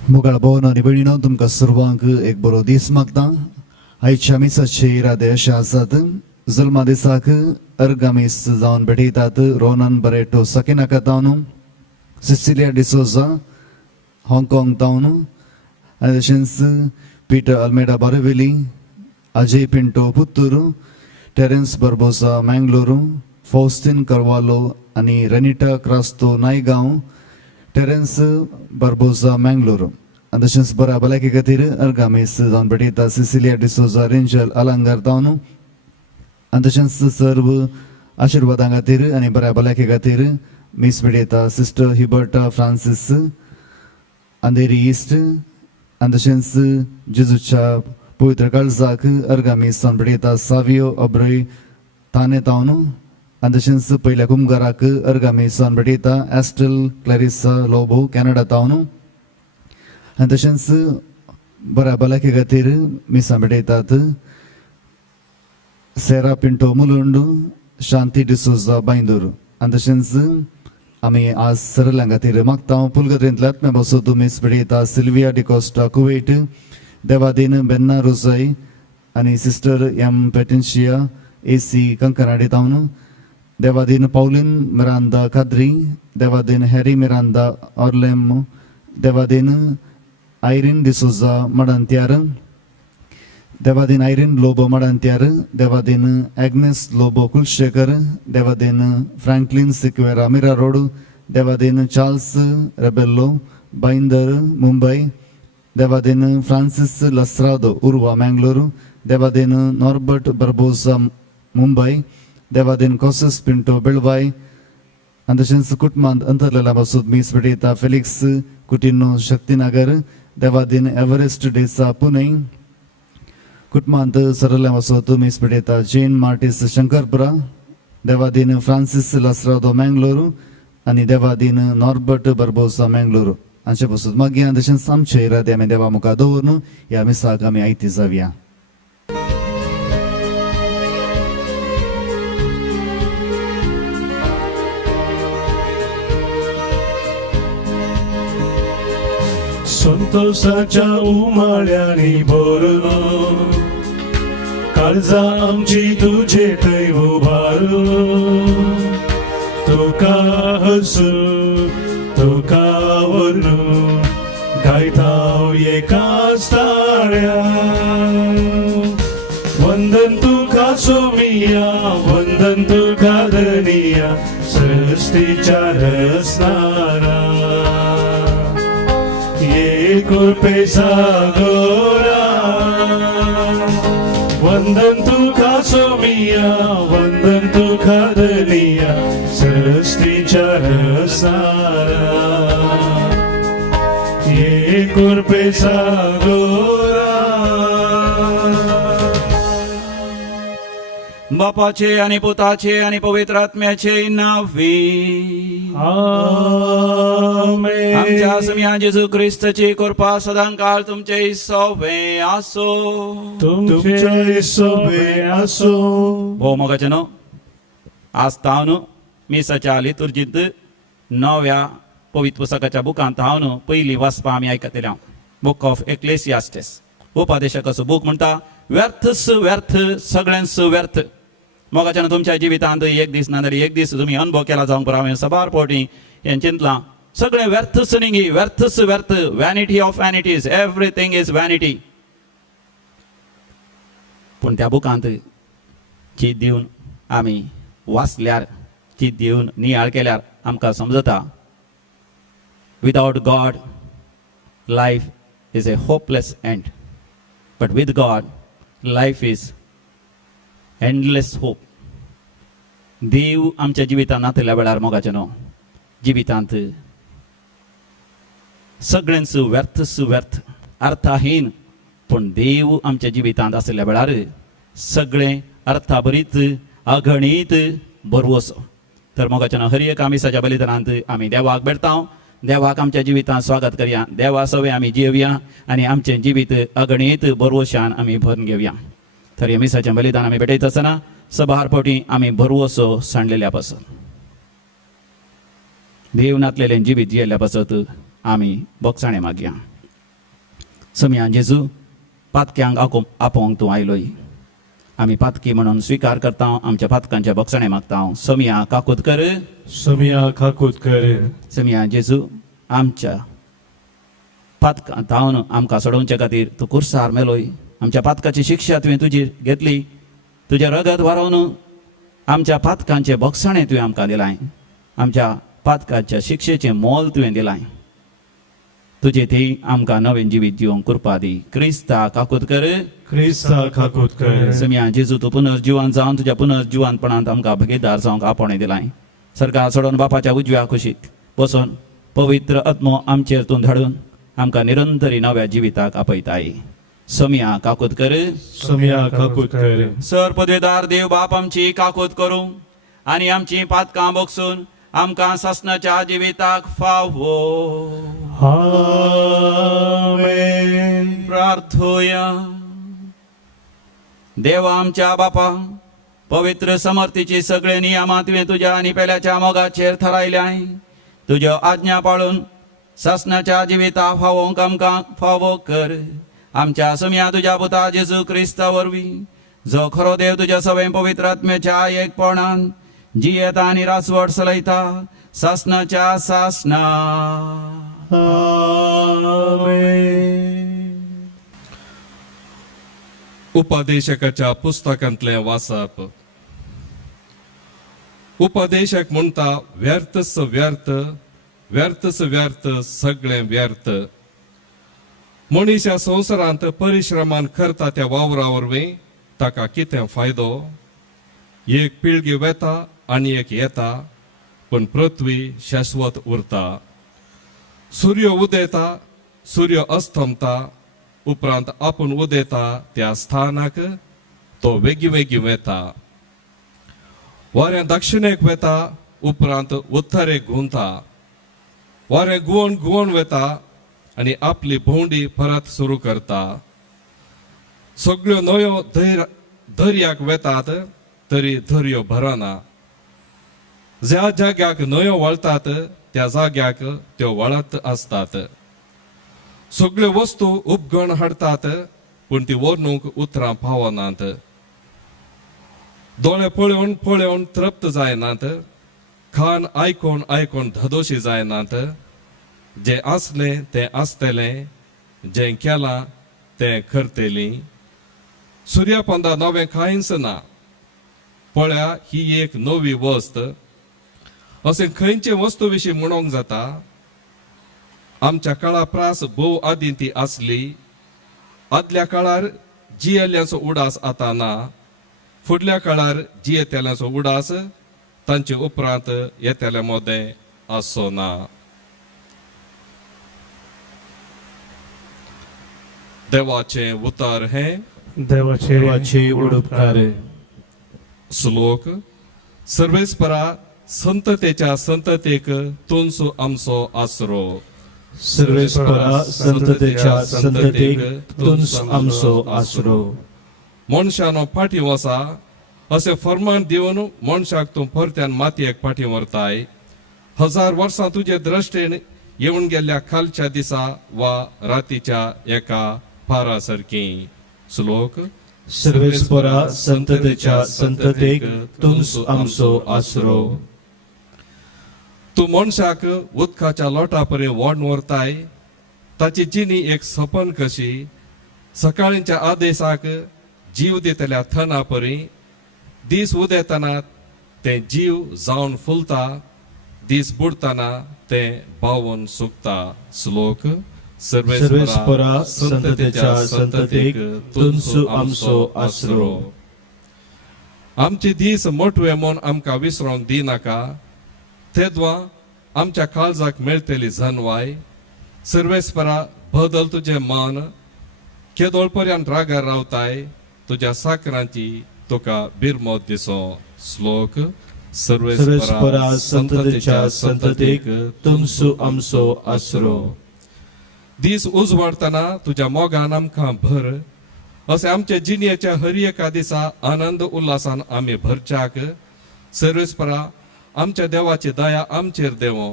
मोगाळ भोवन आनी भयणीनो तुमकां सर्वांक एक बरो दीस मागता आयच्या मिसाचे इरादे अशे आसात जल्मा दिसाक अर्गामीस जावन भेटयतात रोनान बरेटो सकिना कातावन सिसिलिया डिसोजा हाँगकाँग तावन आनी तशेंच पीटर अल्मेडा बारवेली अजय पिंटो पुत्तूर टेरेन्स बर्बोसा मँगलोर फौस्तीन करवालो आनी रेनिटा क्रास्तो नायगांव टेरेन्स बार्बोसा मँगलोर आनी तशेंच बऱ्या भलायके खातीर अर्गामीस जावन भेटयता सिसिलिया डिसोजा रेंजल आलांगार तावन आनी तशेंच सर्व आशिर्वादां खातीर आनी बऱ्या भलायके खातीर मीस भेटयता सिस्टर हिबर्टा फ्रांसीस अंधेरी ईस्ट आनी तशेंच जेजूच्या पवित्र काळजाक अर्गामीस जावन भेटयता सावियो अब्रोय ताने तावन आनी तशेंच पयल्या कुमगाराक अर्गामीस जावन भेटयता एस्टेल क्लॅरिसा लोबो कॅनडा तावन आनी तशेंच बऱ्या भलायके खातीर मिसां भेटयतात सेरा पिंटो मुलुंड शांती डिसोजा बांदूर आनी तशेंच आमी आज सरलां खातीर मागता पुलगत्रेंतल्या आत्म्या बसत मिस भेटयता सिल्विया डिकोस्टा कुवेट देवादीन बेन्ना रोजाई आनी सिस्टर एम पेटेन्शिया एसी कंकनाडी तावन देवादीन पाउलिन मिरांदा काद्री देवादीन हॅरी मिरांदा ऑर्लेम देवादीन आयरीन डिसोजा मडांत्यार देवादीन आयरीन लोबो मडांत्यार देवादीन एग्नेस लोबो कुलशेखर देवादीन फ्रँकलिन सिक्वेरा मिरा रोड देवादीन चार्ल्स रेबेल्लो बाईंदर मुंबई देवादीन फ्रांसिस लस्रादो उर्वा मँगलोर देवादीन नॉर्बर्ट बर्बोसा मुंबई देवादीन कोसस पिंटो बेळवाय आनी तशेंच कुटुंबांत अंतरलेल्या बसत मीस भेटयता फेलिक्स कुटिनो शक्तीनगर देवादीन एव्हरेस्ट डेसा पुणे कुटुंबांत सरल्या वसत मीस भेटयता जेन मार्टिस शंकरपुरा देवादीन फ्रांसिस लस्रादो मँगलोर आनी देवादीन नॉर्बर्ट बर्बोसा मँगलोर हांचे बसत मागीर आनी तशेंच आमचे इरादे आमी देवा मुखार दवरून ह्या मिसाक आमी आयती जावया. संतोषाच्या उमाळ्यांनी भरून काळजा आमची तुझे थंय उभारून तुका हसू तुका वरून गायता एकाच ताळ्या वंदन तुका सोमिया वंदन तुका धनिया सृष्टीच्या रचणारा ये कृपे सागोरा वंदन तुका सोमिया वंदन तुका धनिया सृष्टीच्या रचणारा ये कृपे सागोरा. बापाचे आणि पुताचे आणि पवित्र आत्म्याचे नावे आमेन. आमच्या समिया जेजू ख्रिस्ताची कृपा सदांकाळ तुमचे सोबे आसो. तुमचे सोबे असो. भोव मोगाचे न्हू आज हांव न्हू मिसाच्या लितुर्जींत नव्या पवित्र पुस्तकाच्या बुकांत हांव न्हू पयलीं वाचपा आमी आयकतले बूक ऑफ एक्लेसियास्टेस उपदेशकाचो बूक म्हणटा व्यर्थच व्यर्थ सगळ्यांच व्यर्थ. मोगाच्यान तुमच्या जिवितांत एक दीस ना जाल्यार एक दीस तुमी अनुभव केला जावंक पुरो हांवें सबार फावटी हें चिंतलां सगळें व्यर्थच न्ही व्यर्थच व्यर्थ vanity of vanities everything is vanity. पूण त्या बुकांत चीत दिवन आमी वाचल्यार चीत दिवन नियाळ केल्यार आमकां समजता without God life is a hopeless end but with God life is endless hope. देव आमच्या जिवितांत नातल्या वेळार मोगाचे न्हू जिवितांत सगळ्यांच व्यर्थच व्यर्थ अर्थहीन पूण देव आमच्या जिवितांत आसल्या वेळार सगळें अर्थाभरीत अगणीत बरवसो. तर मोगाचे न्हू हर एक आमिसाच्या बलिदानांत आमी देवाक भेटता देवाक आमच्या जिवितांत स्वागत करया देवा सवे आमी जिवया आनी आमचें जिवीत अगणीत बरवशान आमी भरून घेवया. तर ह्या मिसाचें बलिदान आमी भेटयत आसतना सबार फावटी आमी बरवसो सांडलेल्या पासत देव नातलेलें जिवीत जियेल्ल्या पासत आमी बोगसाणें मागया. समिया जेजू पातक्यांक आपोवंक तूं आयलोय आमी पातकी म्हणून स्विकार करता आमच्या पातकांच्या बोगसाणें मागता. समिया काकूत कर समिया काकूत कर. समिया जेजू आमच्या पातकांत हांव आमकां सोडोवचे खातीर तूं कुर्सार मेलोय आमच्या पातकाची शिक्षा तुवें तुजी घेतली तुजें रगत व्हारोवन आमच्या पातकांचें बोगसाणें तुवें आमकां दिलाय आमच्या पातकाच्या शिक्षेचें मोल तुवें दिलाय. तुजे थी आमकां नवें जिवीत जिवंक कृपा दी. क्रिस्ता काकूत कर. क्रिस्ता खाकूत कर. समिया जेजू तूं पुनर्जिवान जावन तुज्या पुनर्जिवानपणांत आमकां भागीदार जावंक आपणे दिलाय. सरकार सोडून बापाच्या उजव्या कुशीक बसून पवित्र आत्मो आमचेर तूं धाडून आमकां निरंतरी नव्या जिविताक आपयताय. समिया काकूत कर. समिया खाकूत कर. सर पदवेदार देव बाप आमची काकूत करूं आनी आमची पातकां बोगसून आमकां ससनाच्या जिविताक फावो. आमेन. प्रार्थोया. देवा आमच्या बापा, पवित्र समर्थीची सगळे नियमां तुवें तुज्या आनी पेल्याच्या मोगाचेर थारायल्याय. तुज्यो आज्ञा पाळून ससनाच्या जिविता फावोंक आमकां फावो कर. आमच्या समिया तुज्या पुता जेजू क्रिस्ता वरवीं जो खरो देव तुज्या सवें पवित्र आत्म्याच्या एकपणान जियेता आनी रासवट चलयता ससनाच्या सासना. आमेन. उपदेशकाच्या पुस्तकांतलें वाचप. उपदेशक म्हणटा व्यर्थच व्यर्थ, व्यर्थच व्यर्थ, सगळें व्यर्थ. मनीस ह्या संवसारांत परिश्रमान करता त्या वावरा वरवीं ताका कितें फायदो. एक पिळगी वेता आनी एक येता, पण पृथ्वी शाश्वत उरता. सूर्य उदेता, सूर्य अस्तमता, उपरांत आपूण उदेता त्या स्थानाक तो वेगी वेगी वेता. वारें दक्षिणेक वेता, उपरांत उत्तरेक घुंवता. वारें घुंवण घुंवण वेता आनी आपली भोंवडी परत सुरू करता. सगळ्यो न्हंयो दर्याक वेतात, तरी दर्यो भरना. ज्या जाग्याक न्हंयो वळटात त्या जाग्याक त्यो वळत आसतात. सगळ्यो वस्तू उपगण हाडटात, पूण ती व्हरनूक उतरां पावनात. दोळे पळोवन पळोवन तृप्त जायनात. कान आयकोन आयकोन धदोशी जायनात. जे आसलें तें आसतलें, जें केलां तें करतलीं. सुर्यापंदा नवें कांयच ना. पळया ही एक नवी वस्त. अशें खंयचे वस्तू विशीं म्हणोंक जाता. आमच्या काळा प्रास भोव आदीं ती आसली. आदल्या काळार जियेल्यांचो उडास आतां ना. फुडल्या काळार जियेतेल्यांचो उडास तांचे उपरांत येतेले मोदें आसचो ना. देवाचें उतर हें. देवाचे उडुपकार. श्लोक. सर्वेस्परा संततेच्या संततेक तुमचो आमचो आसरो. सर्वेस्परा संततेच्या संततेक तुमचो आमचो आसरो. मनशानो फाटी वसा अशें फर्मान दिवन मनशाक तूं परत्यान मातयेक फाटी व्हरताय. 1000 वर्सां तुजे द्रश्टेन येवन गेल्ल्या कालच्या दिसा वा रातीच्या एका फारा सारकी. श्लोक. सर्वेस्परा संततेच्या संततेक तुमचो आमचो आसरो. तूं मनशाक उदकाच्या लोटा परी व्हड व्हरताय. ताची जिणी एक सपन कशी. सकाळींच्या आदेशाक जीव दितल्या थना परी. दीस उदेतना तें जीव जावन फुलता. दीस बुडतना तें बावून सुकता. श्लोक. सर्वेस्परा संततेच्या संततेक तुमचो आमचो आसरो. आमचे दीस मोठवे म्हूण आमकां विसरोंक दिनाका. तेदवा आमच्या काळजाक मेळटली जनवाय. सर्वेस्परा बदल तुजें मन. केदोळ पर्यंत रागार रावताय. तुज्या साकरांची तुका बिरमोत दिसो. श्लोक. सर्वेस्परा संततेच्या संततेक तुमचो आमचो आसरो. दीस उजवाडतना तुज्या मोगान आमकां भर. अशें आमचे जिणेच्या हर एका दिसा आनंद उल्हासान आमी भरच्याक. सर्वेस्परा आमच्या देवाची दया आमचेर देवो.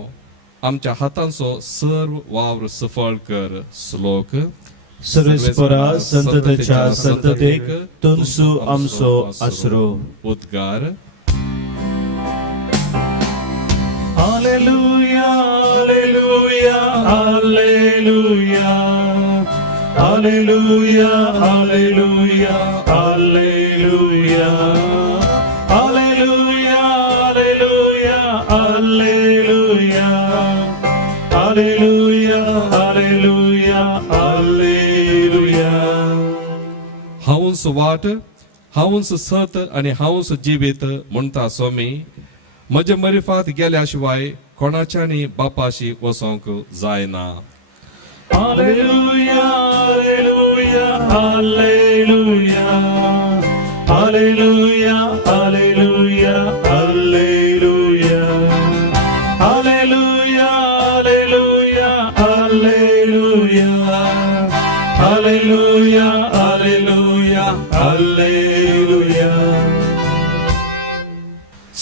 आमच्या हातांचो सर्व वावर सफळ कर. श्लोक. सर्वेस्परा संततेच्या संततेक तुमचो आमचो आसरो. उद्गार. Hallelujah hallelujah hallelujah hallelujah hallelujah hallelujah hallelujah hallelujah hallelujah hallelujah hallelujah हांवूच वाट हांवूच सत आनी हांवूच जिवीत म्हणटा स्वामी म्हजे मरिफात गेल्या शिवाय कोणाच्यानी बापाशी वसोंक जायना. Hallelujah, hallelujah, hallelujah. Hallelujah, hallelujah, hallelujah. Hallelujah, hallelujah, hallelujah. Hallelujah, hallelujah, hallelujah.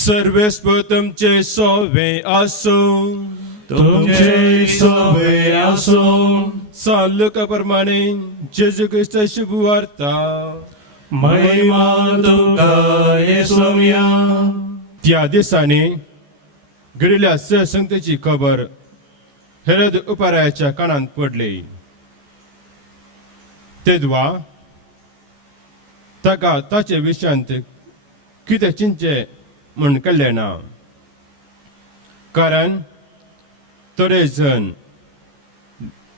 सर्वेस्व तुमचे सोवे असो तुमचे सोबे असो सालुकाप्रमाणे जेजू ख्रिस्त शुभवार्ता महिमा तुका येसोम्या. त्या दिसांनी घडिल्ल्या सरसंगतीची खबर हेरोद उपारायाच्या कानांत पडली. तेदवा ताका ताचे विशयांत कितें चिंचे म्हण कळ्ळें ना, कारण थोडे जण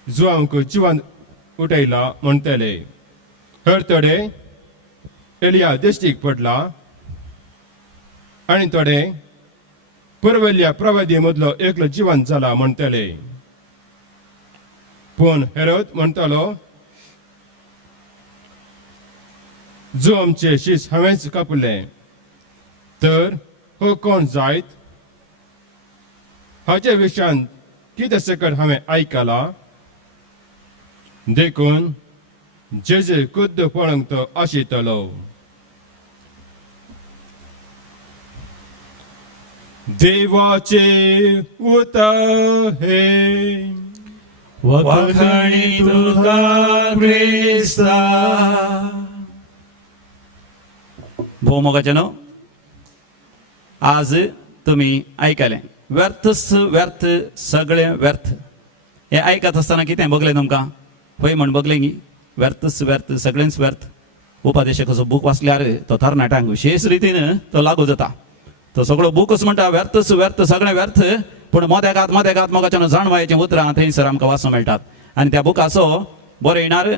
जुआंक जिवान उठयला म्हणटले, हेर थोडे एलिया देश्टीक पडला आनी थोडे पुरवेल्ल्या प्रवादी मदलो एकलो जिवान जाला म्हणटले. पूण हेरोद म्हणटालो, जो आमचे शीस हांवेंच कापले, तर हो कोण जायत? हाचे विशयांत कितें सकट हांवें आयकला? देखून जेजे खुद्द पळोवंक तो आशितलो. देवाचे उतर हे वखणी तुका क्रिस्ता. भोवमोगाचेनो आज तुम्ही ऐकले व्यर्थच व्यर्थ सगळे व्यर्थ. हे ऐकत असताना कितें बगलें तुमकां? पळय म्हण बगलें गी व्यर्थच व्यर्थ सगळेंच व्यर्थ. उपदेशकाचो बूक वाचल्यार तो तरणाट्यांक विशेष रितीन तो लागू जाता. तो सगळो बूकच म्हणटा व्यर्थच व्यर्थ सगळें व्यर्थ. पूण मोदेगात मोगाच्यान जाणवायेचीं उतरां थंयसर आमकां वाचूं मेळटात. आनी त्या बुकाचो बरयणार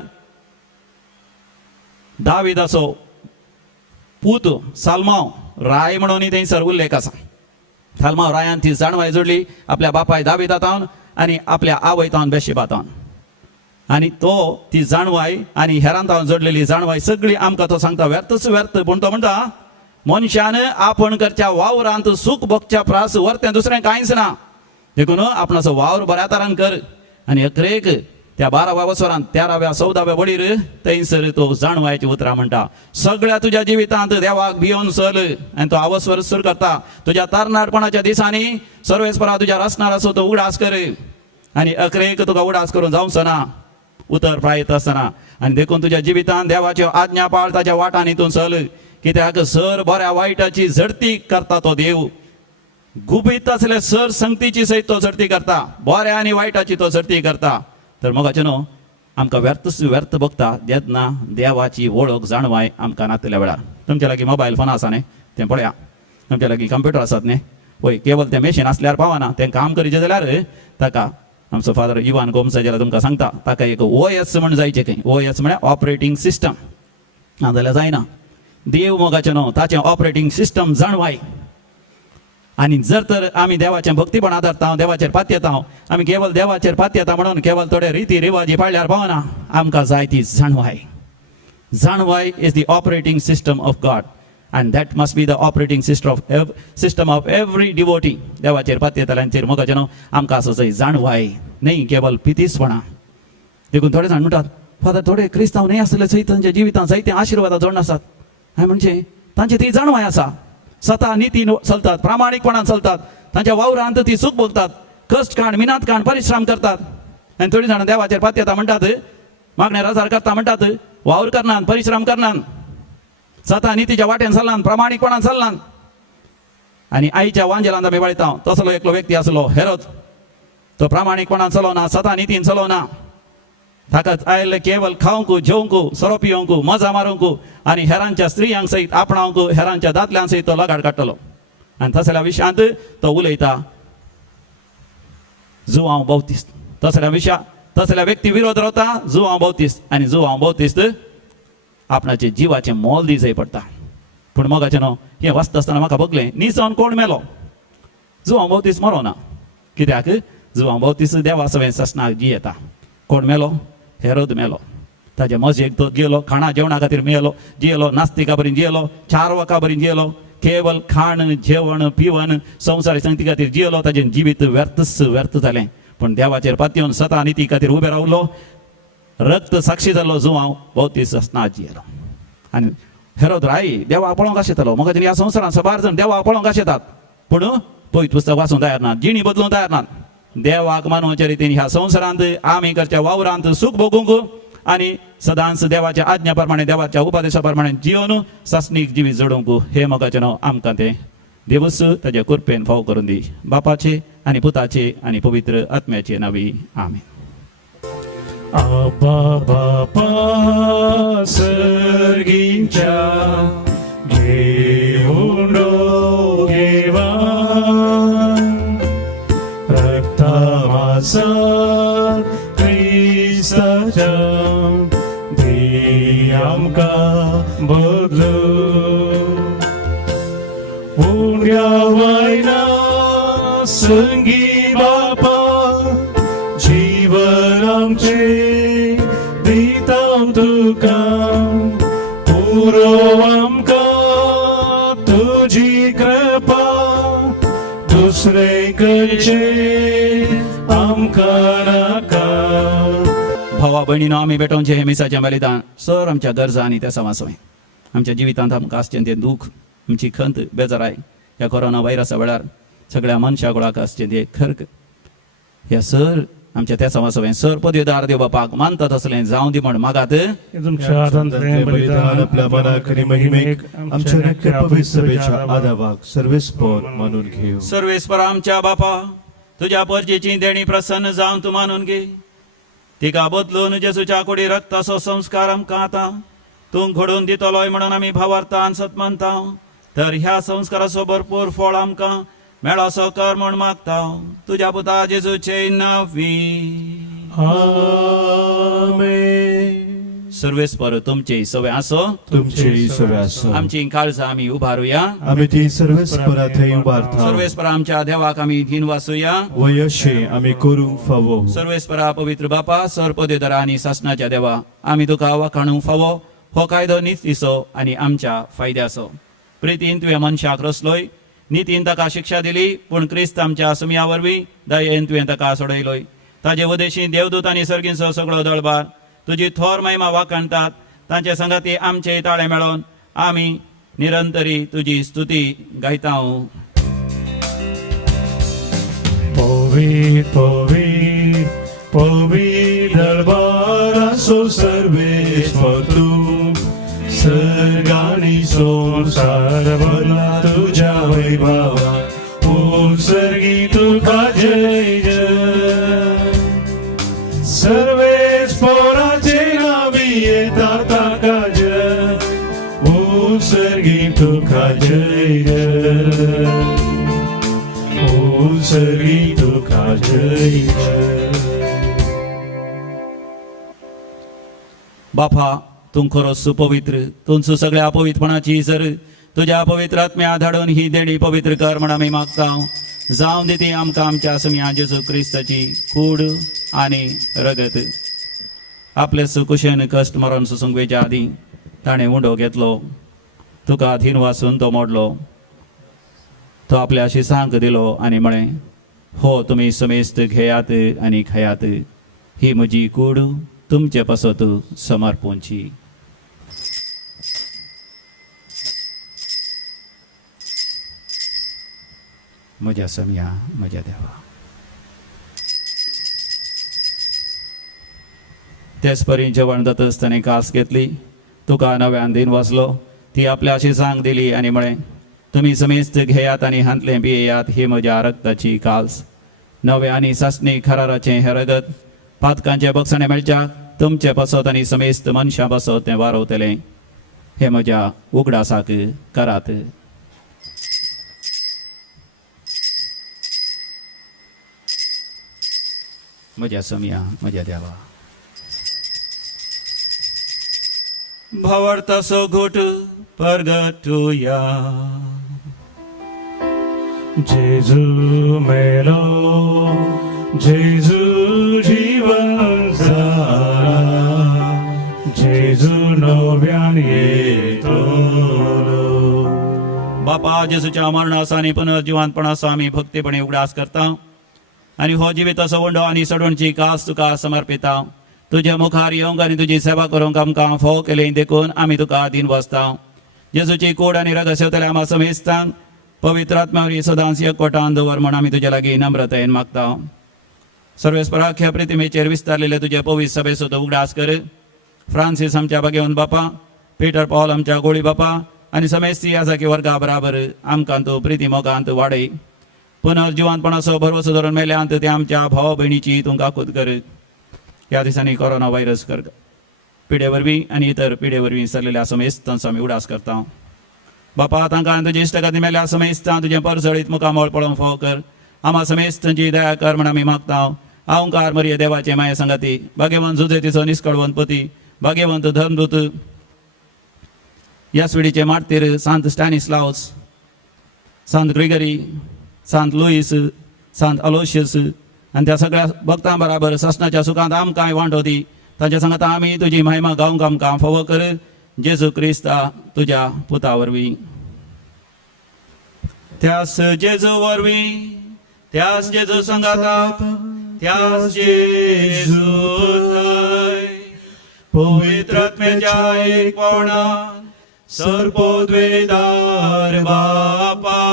दाविदाचो पूत साल्मांव राय म्हणून थंयसर उल्लेख आसा. साल्मांव रायान ती जाणवाय जोडली आपल्या बापाय दाविदातावन आनी आपल्या आवयतावन बेशेबातावन. आनी तो ती जाणवाय आनी हेरांतावन जोडलेली जाणवाय सगळी आमकां तो सांगता व्यर्थच व्यर्थ. पूण तो म्हणटा मनशान आपण करच्या वावरांत सूख भोगच्या प्रास व्हरतें दुसरें कांयच ना. देखून आपणाचो वावर बऱ्या तरान कर आनी अकरेक त्या 12व्या वर्सांत 13व्या 14व्या बडीर थंयसर तो जाणवायची उतरां म्हणटा. सगळ्या तुज्या जिवितांत देवाक भियोन चल आनी तो आवस्वर सुरू करता. तुज्या तरणाटपणाच्या दिसांनी सर्वेस्परा तुज्या रचणार असो तो उगडास कर आनी अकरेक तुका उगडास करून जावचो ना उतर प्रायत आसतना. आनी देखून तुज्या जिवितांत देवाच्यो आज्ञा पाळ ताच्या वाटान हितून चल. कित्याक सर बऱ्या वायटाची झडती करता तो देव. गुपीत असले सर संगतीची सयत तो झडती करता. बऱ्या आनी वायटाची तो झडती करता. तर मोगाचे न्हू आमकां व्यर्थच व्यर्थ बघता जेन्ना देवाची वळख जाणवाय आमकां नातल्या वेळार. तुमच्या लागीं मोबायल फोन आसा न्ही तें पळया. तुमच्या लागीं कंप्युटर आसात न्ही पळय. केवल तें मशीन आसल्यार पावना. तें काम करीचें जाल्यार ताका आमचो फादर इवान गोमसा जाल्यार तुमकां सांगता ताका एक OS म्हण जायचें खंय. OS म्हळ्यार ऑपरेटींग सिस्टम. नाजाल्यार जायना. देव मोगाचें न्हू ताचें ऑपरेटींग सिस्टम जाणवाय. आनी जर तर आमी देवाचें भक्तीपण आदारता देवाचेर पातयेता आमी केवल देवाचेर पातयेता म्हणून केवल थोडे रिती रिवाजी पाळल्यार पावना. आमकां जाय ती जाणवाय. जाणवाय is the operating system of God and that must be the operating system of every devotee. देवाचेर पातयेतल्यांचेर मोगाचें न्हू आमकां आसो जाय जाणवाय न्ही केवल पितीसपणां. देखून थोडे जाण म्हणटात फादर थोडे क्रिस्तांव न्ही आसले सयत तांच्या जिवितांत जायते आशिर्वादां जोडून आसात. हांवें म्हणजे तांचे ती जाणवाय आसा. स्वता नितीन चलतात प्रामाणीकपणान चलतात. तांच्या वावरांत ती सूख भोगतात. कश्ट काण मिनात काण परिश्रम करतात. आनी थोडी जाणां देवाचेर पातयेता म्हणटात मागणे रजार करता म्हणटात वावर करनात परिश्रम करनात. स्वता नितीच्या वाटेन चलनात प्रामाणीकपणान चलनात. आनी आईच्या वांजेलांत आमी पळयता तसलो एकलो व्यक्ती आसलो हेरोद. तो प्रामाणीकपणान चलोना स्वता नितीन चलोना. ताका आयले केवल खावंक जेवंक सोरो पियोंक मजा मारूंक आनी हेरांच्या स्त्रियांक सयत आपणावंक हेरांच्या दादल्यां सयत तो लगाड काडटलो. आनी तसल्या विशयांत तो उलयता जुवांव बौतिस्त. तसल्या व्यक्ती विरोध रावता जुवांव बौतिस्त. आनी जुवांव बौतिस्त आपणाचे जिवाचे मोल दी जाय पडटा पूण मोगाचें न्हू हें वाचता आसतना म्हाका बगलें निसवन कोण मेलो जुवां भोवतीस मरो ना कित्याक जुवां भोवतीस देवा सवें ससनाक जी येता कोण मेलो हेरोद मेलो ताजे मजेक तो गेलो खाणा जेवणा खातीर जियेलो नास्तिका बरी जियेलो 4 वखा बरी जियेलो केवल खाण जेवण पिवण संवसारी संगती खातीर जियेलो ताजें जिवीत व्यर्थ जालें पूण देवाचेर पातयेवन सता निती खातीर उबे रावलो रक्त साक्षी जाल्लो जुवांव भोवतीस ससनाक जियेलो आनी हेरोद राई देवा पळोवंक आशेतालो म्हाका ह्या संवसारांत सबार जण देवा पळोवंक आशेतात पूण पवित्र पुस्तक वाचूंक तयार नात जिणी बदलूंक तयार नात देवाक मानवच्या रितीन ह्या संवसारांत आमी करच्या वावरांत सुख भोगूंक आनी सदांच देवाच्या आज्ञा प्रमाणे देवाच्या उपदेशा प्रमाणे जिवन ससनीक जिवीत जडोवंक हे मोगाचें नांव आमकां तें देवूस ताच्या कृपेन फाव करून दी बापाचे आनी पुताचे आनी पवित्र आत्म्याचे नांवी आमीन. आबा बापा सर्गींच्या घेऊन घेवा रक्तामासा क्रिस्ताच्या दी आमकां बदलू उंड्या वायना संगी बापा जीवन आमचे दिता तुका पुरो आमकां तुजी कृपा दुसरे कडचे आमकां नाका. भावा भयणीनो आमी भेटोवचें हें मिसाचें बलिदान सर आमच्या गरजा आनी त्या समासोय आमच्या जिवितांत आमकां आसचें तें दूख आमची खंत बेजाराय ह्या कोरोना व्हायरसा वेळार सगळ्या मनशा कुळाक आसचें तें खर्क ह्या सर आमच्या त्या समासोय सर पदवीदार देव बापाक मानतात असलें जावं दी म्हण मागात बलिदान आपल्या मनाक आणि महिमेक आमच्या नक्की पवित्र सभेच्या आदावाक सर्वेस्पर मानून घेऊ. सर्वेस्पर आमच्या बापा तुझ्या परजेची देणी प्रसन्न जावन तूं मानून घे तिका बदलून जेजूच्या कुडी रक्ताचो संस्कार आमकां आतां तूं घडोवन दितलोय म्हणून आमी भावार्था आनी सत मानता तर ह्या संस्काराचो भरपूर फळ आमकां मेळासो कर म्हूण मागता तुज्या पुता जेजूचे नांवी आमेन. सर्वेस्पर तुमचे सवय आसो तुमचे सगळे आसो आमची काळजां आमी उबारुया आमी ती सर्वेस्परा थंय उबारता सर्वेस्पर आमच्या देवाक आमी दिन वाचुया वयशे आमी करूंक फावो. सर्वेस्परा पवित्र बापा सर पदवीधरा आनी शासनाच्या देवा आमी तुका वखाणूंक फावो हो कायदो नितीचो आनी आमच्या फायद्याचो प्रितीन तुवें मनशाक रचलोय नितीन ताका शिक्षा दिली पूण क्रिस्त आमच्या सुमया वरवीं दयेन तुवें ताका सोडयलोय ताचे उदेशी देवदूत आनी सर्गींचो सगळो दळबार तुजी थोर महिमा वाखाणटात तांचे संगती आमचे ताळे मेळोवन आमी निरंतरी तुजी स्तुती गायता. पवित्र पवित्र पवित्र दरबाराचो सर्वेस्पर तूं सर्गांनी संसार भरला तुज्या वैभवान उत्सर्गी तुका जय जय सर्वेस्पराचे नावी येता ताका जय उत्सर्गी तुका जय जय उत्सर्गी तुका जय जय. बापा तूं खरोच सुपवित्र तुमचो सगळ्या अपवित्रपणाची सर तुज्या पवित्र आत्म्या धाडून ही देणी पवित्र कर म्हण आमी मागता जावं दी ती आमकां आमच्या सुमया जेजू क्रिस्ताची कूड आनी रगत आपले सुकुशेन कश्ट मरण सुसूंक वेच्या आदीं ताणें उंडो घेतलो तुका धीन वाचून तो मोडलो तो आपल्या शिसांक दिलो आनी म्हळें हो तुमी समेस्त घेयात आनी खयात ही म्हजी कूड तुमचे पासत समर्पूंची. म्हज्या समया म्हज्या देवा तेच परी जेवण जातच ताणें कास घेतली तुका नव्यान दिन वाचलो ती आपल्या शिसांक दिली आनी म्हळें तुमी समेस्त घेयात आनी हांतले पियेयात ही म्हज्या रक्ताची काल्स नवे आनी सासणी खराराचें हें रगत पातकांचे बक्षणे मेळच्याक तुमचे बसत आनी समेस्त मनशां बसत तें वारवतलें हे म्हज्या उगडासाक करात. म्हज्या समया म्हज्या देवा भावार्थाचो घोट परगटुया. जेजू मेलो जेजू जीवन जाला जेजू नव्यान येतलो. बापा जेजूच्या मरणाचो आनी पुनर्जिवानपणाचो आमी भक्तीपणे उगडास करता आनी हो जिविताचो वंडो आनी सडणची कास तुका समर्पिता. तुज्या मुखार येवंक आनी तुजी सेवा करूंक आमकां फोव केलें देखून आमी तुका दिन बसता. जेजूची कूड आनी रगत सेवतले आमा समेस्तांक पवित्र आत्म्यावरी सदांच एकवटान दवर म्हण आमी तुजे लागीं नम्रतायेन मागता. सर्वेस्पराख्या प्रतिमेचेर विस्तारलेले तुजे पवित्र सभेचो तूं उगडास कर. फ्रांसीस आमच्या भाग्यवंत बापा, पीटर पॉल आमच्या गोळी बापा आनी समेस्ती याजाकी वर्गा बराबर आमकां तूं प्रिती मोगांत वाडय. पुनर्जिवानपणाचो भरवसो धरून मेल्यांत ते आमच्या भाव भयणीची तूं काकूत कर. ह्या दिसांनी कोरोना व्हायरस कर पिडे वरवीं आनी इतर पिडे वरवीं सरलेल्या समेस्तांचो आमी उडास करता. बापा तांकां तुजे इश्टगती मेल्या समेस्तां तुजें परसळीत मुखामोळ पळोवंक फोव कर. आमा समेस्तांची दया कर म्हण आमी मागता. अहंकार मरिये देवाचे माये संगती, भाग्यवंत जुजेतीचो निश्कळवंत पती, भाग्यवंत धर्मदूत यासविडीचे मार्तीर सांत स्टॅनिस्लावस, सांत ग्रिगरी, सांत लुईस, सांत अलोशियस आनी त्या सगळ्या भक्तां बराबर ससनाच्या सुखांत आमकांय वांटो दी. तांच्या सांगता आमी तुजी महिमा गावंक आमकां फोव कर. जेजू क्रिस्ता तुज्या पुता वरवीं. त्यास जेजू वरवीं, त्यास जेजू संगाताक, त्यास जेजू थंय पवित्र आत्म्याच्या एकपणान सर्पोद्वेदार बापा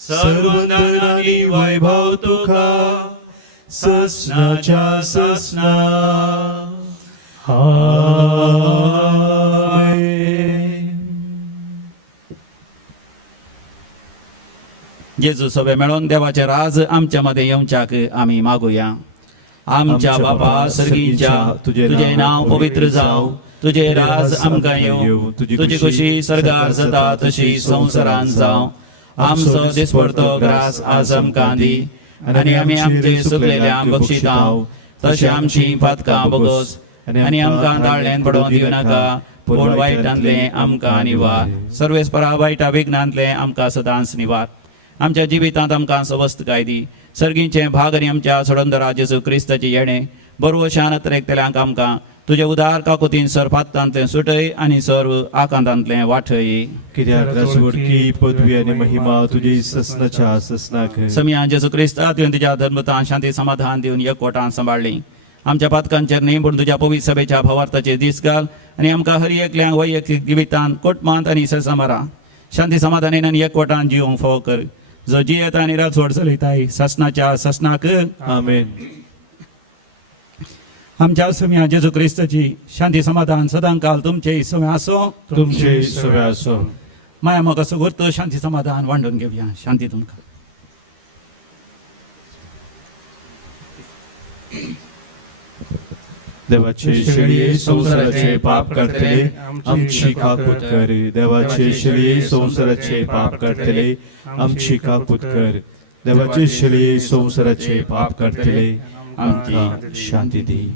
सर्वंदनानी वैभव तुका ससनाच्या ससना. जेजू सभे मेळोन देवाचे राज आमच्या मध्ये येवच्याक आमी मागुया. आमच्या बापा सर्गीच्या तुझे नाव पवित्र जावं, तुझे राज आमकां येवं, तुजी खुशी सर्गार जाता तशी संवसारांत जावं. आमचो दिसपडतो ग्रास आज आमकां दी आनी आमी आमचे चुकलेल्यांक बक्षितांव, तशें आमची पातकां बोगोस आनी आमकां दाळ्यान पडोवन दिवं नाका, पूण वायटांतले आमकां निवार. सर्वेस्परा वायटा विघ्नांतले आमकां सदांच निवार. आमच्या जिवितांत आमकां सवस्थकाय दी. सर्गीचे भाग आनी आमच्या सोडंदरा जेजू क्रिस्ताची येणें बरोवशान एकतेल्यांक आमकां तुजे उदार काकुतीन सरपातांतले सुटय आनी सर्व आकांतांतले वाठय. कित्याक राजवडकी पदवी आनी महिमा तुजी ससनाच्या ससनाक. समिया जेजू क्रिस्ता तुवें तुज्या धर्मतान शांती समाधान दिवन एकवटान सांबाळली. आमच्या पातकांचेर न्ही पूण तुज्या पवित्र सभेच्या भावार्थाचे दीस घाल आनी आमकां हर एकल्यांक वैयक्तीक जिवितांत कुटुंबांत आनी संसारा शांती समाधानान आनी एकवटान जिवंक फोव कर. जो जियेता आनी राजवड चलयताय ससनाच्या ससनाक. आमेन. आमच्या समिया जेजू क्रिस्ताची शांती समाधान सदांकाल तुमचे समे आसो. तुमचे सगळे आसो. माया मोगाचो गुर्त शांती समाधान वांटून घेवया. शांती तुमकां. देवाचे शेळये संसाराचे पाप करतले आमची काकूत कर. देवाचे शेळये संसाराचे पाप करतले आमची काकूत कर. देवाचे शेळये संसाराचे पाप करतले आमकां शांती दी.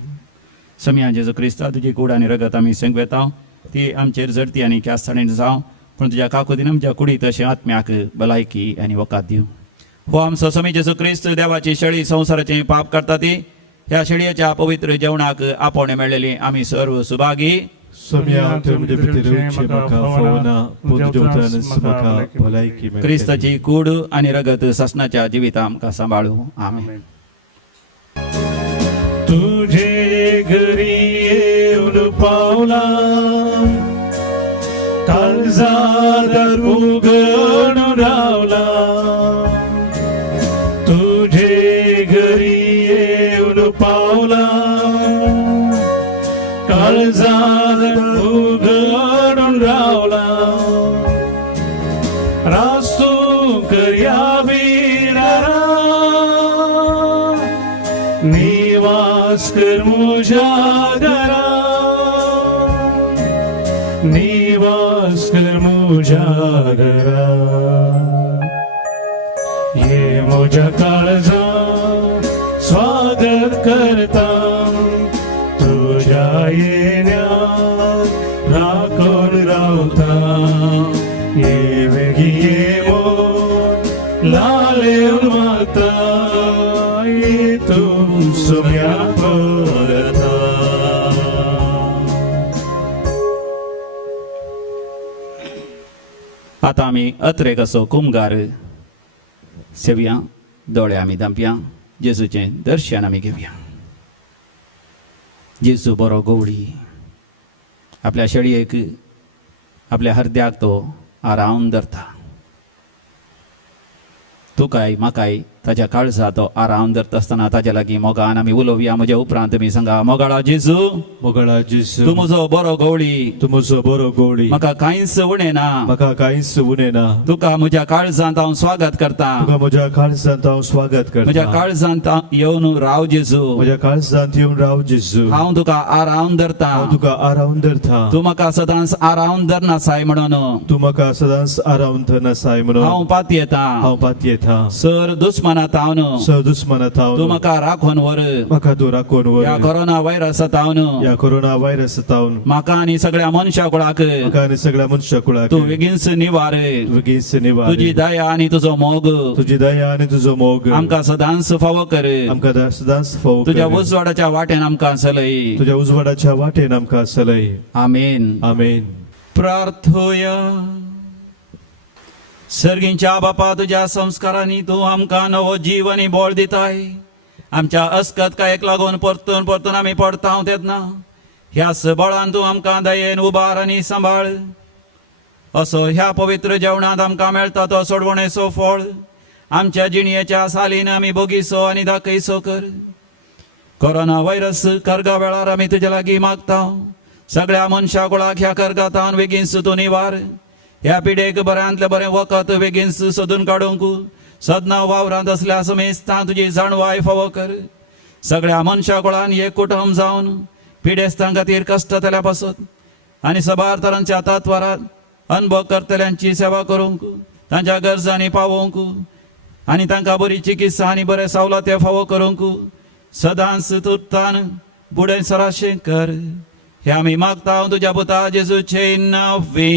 समिया जेजू क्रिस्ता तुजी कूड आनी रगत आमी संगवेता ती आमचेर जडती आनी ख्यास्ताणेन जावं, पूण तुज्या काकुतीन आमच्या कुडीत अशें आत्म्याक भलायकी आनी वकात दिवं. हो आमचो समी जेजू क्रिस्त देवाची शेळी संसाराचें पाप करता ती ह्या शेळयेच्या पवित्र जेवणाक आपोवणे मेळलेली आमी सर्व सुभागी. समिया तुमचे भितर येवचे म्हाका फोवना, पूण जेवताना म्हाका भलायकी मेळटली. क्रिस्ताची कूड आनी रगत ससनाच्या जिवितां आमकां सांबाळूं. आमेन. तुझे घरी येऊन पावला काळजादार उघडून रावला. तुझे घरी येऊन पावला काळजादार उघडून रावला. रास्तू करया बिरारा निवास कर मुझ्या घरा. निवास कर मुझ्या घरा. ये मुझ्या काळजा स्वागत करता तुझ्या येण्यात आतां आमी अत्रे कसो कुमगार सेवया दोळे आमी धांपया जेजूचें दर्शन आमी घेवया. जेजू बरो गवळी आपल्या शेळयेक आपल्या हृदयाक तो आरावन धरता. तुकाय म्हाकाय ताच्या काळजा तो आरावन धरता आसतना ताच्या लागीं मोगान आमी उलोवया. म्हज्या उपरांत तुमी सांगा, मोगाळा जेजू मोगळा जेजू तूं म्हजो बरो गवळी, तूं म्हजो बरो गवळी, म्हाका कांयच उणें ना. म्हाका कांयच उणें ना. तुका म्हज्या काळजांत हांव स्वागत करता. तुका म्हज्या काळजांत हांव स्वागत म्हज्या करता. काळजांत येवन राव जेजू. म्हज्या काळजांत येवन राव जेजू. हांव तुका आरावन धरता. हांव तुका आरावन धरता. तूं म्हाका सदांच आरावन धरनासाय म्हणून तूं म्हाका सदांच आरावन धरनासाय म्हणून हांव पातयेता. हांव पातयेता. सर दुस्मानात हांव न्हू, दुस्मानात हांव तूं म्हाका राखून व्हर. म्हाका तूं राखून ह्या व्हर. कोरोना व्हायरसात हांव न्हू, ह्या कोरोना व्हायरसांत म्हाका आनी सगळ्या मनशा कुळाक म्हाका आनी सगळ्या मनशा कुळाक तूं बेगीनच निवार. बेगीनच निवार. तुजी दया आनी तुजो मोग तुजी दया आनी तुजो मोग आमकां सदांच फावो कर. आमकां सदांच फोव तुज्या उजवाडाच्या वाटेन आमकां चलय. तुज्या उजवाडाच्या वाटेन आमकां चलय. आमेन. आमेन. प्रार्थोया. सर्गींच्या बापा, तुज्या संस्कारांनी तूं आमकां नवो जीव आनी बळ दिताय. आमच्या अस्कतकायेक लागून परतून परतून आमी पडता तेन्ना ह्याच बळान तूं आमकां दयेन उबार आनी सांबाळ. असो ह्या पवित्र जेवणांत आमकां मेळटा तो सोडवणेचो फळ आमच्या जिणयेच्या सालीन आमी भोगिसो आनी दाखयसो कर. कोरोना व्हायरस कर्गा वेळार आमी तुजे लागीं मागता. सगळ्या मनशा कुळाक ह्या कर्गातान बेगीनच तूं निवार. ह्या पिडेक बऱ्यांतले बरें वखद बेगीनच सोदून काडूंक सदना वावरांत असल्या समेस्तां तुजी जाणवाय फावो कर. सगळ्या मनशा कुळान एक कुटुंब जावन पिडेस्तां खातीर कश्टतल्या पासत आनी सबार तरांच्या तत्वारांत अनुभव करतल्यांची सेवा करूंक, तांच्या गरजांनी पावोवंक आनी तांकां बरी चिकित्सा आनी बरे सवलते फावो करूंक सदांच तुर्तान फुडें सराशें कर. हे आमी मागता तुज्या पुता जेजूचे नांवे.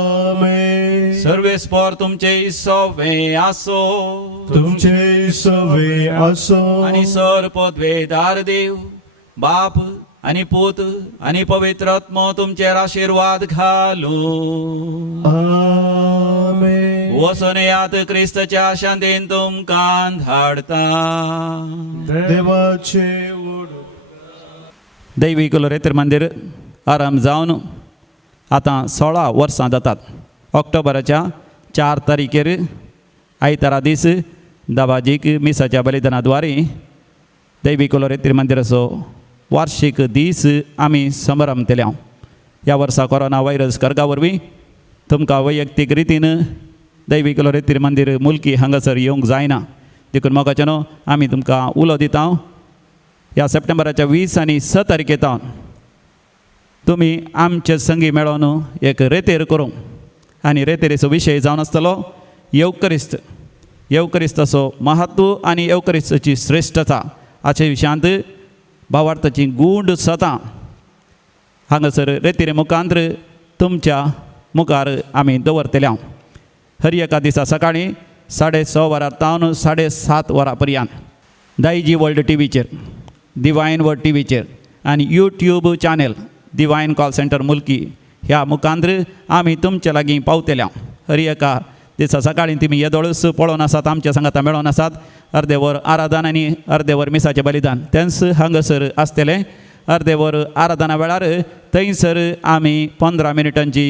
आमेन. सर्वेस्पर तुमचे सोवे आसो. तुमचे सवे आसो. आनी सर पदवेदार देव बाप आनी पूत आनी पवित्र आत्मो तुमचेर आशिर्वाद घालू. आमेन. वचून येयात क्रिस्ताच्या शांतीन तुमकां धाडता. देवाचे दैवी कुलरेतर मंदिर आराम जावन आतां 16 वर्सां जातात. ऑक्टोबराच्या 4 तारखेर आयतारा दीस दाबाजीक मिसाच्या बलिदानाद्वारे दैवी कुलरेतर मंदिराचो वार्षिक दीस आमी समारंभतल्या. ह्या वर्सा कोरोना व्हायरस कर्गा वरवीं तुमकां वैयक्तीक रितीन दैवी कुलरेतर मंदिर मुल्की हांगासर येवंक जायना. देखून मोगाच्यान आमी तुमकां उलो दिता. ह्या सप्टेंबराच्या 20 आनी 6 तारखेतावन तुमी आमचे संगी मेळोन एक रेतेर करूंक आनी रेतेरेचो विशय जावन आसतलो येवकरिस्त. येवकरिस्ताचो महत्व आनी येवकरिस्ताची श्रेश्ठता हाचे विशयांत भावार्थाची गूढ सतां हांगासर रेतेरे मुखांत्र तुमच्या मुखार आमी दवरतल्या. हर एका दिसा सकाळीं 6:30 वरां तावन 7:30 वरां पर्यंत दायजी वर्ल्ड टीव्हीचेर, डिवायन वर्ल्ड टीव्हीचेर आनी YouTube channel divine call centre मुल्की ह्या मुखांत्र आमी तुमच्या लागीं पावतल्या. हर एका दिसा सकाळीं तुमी येदोळस पळोवन आसात, आमच्या सांगाता मेळोन आसात. अर्दे वर आराधन आनी अर्दे वर मिसाचें बलिदान तेंच हांगासर आसतलें. अर्दे वर आराधना वेळार थंयसर आमी 15 मिनटांची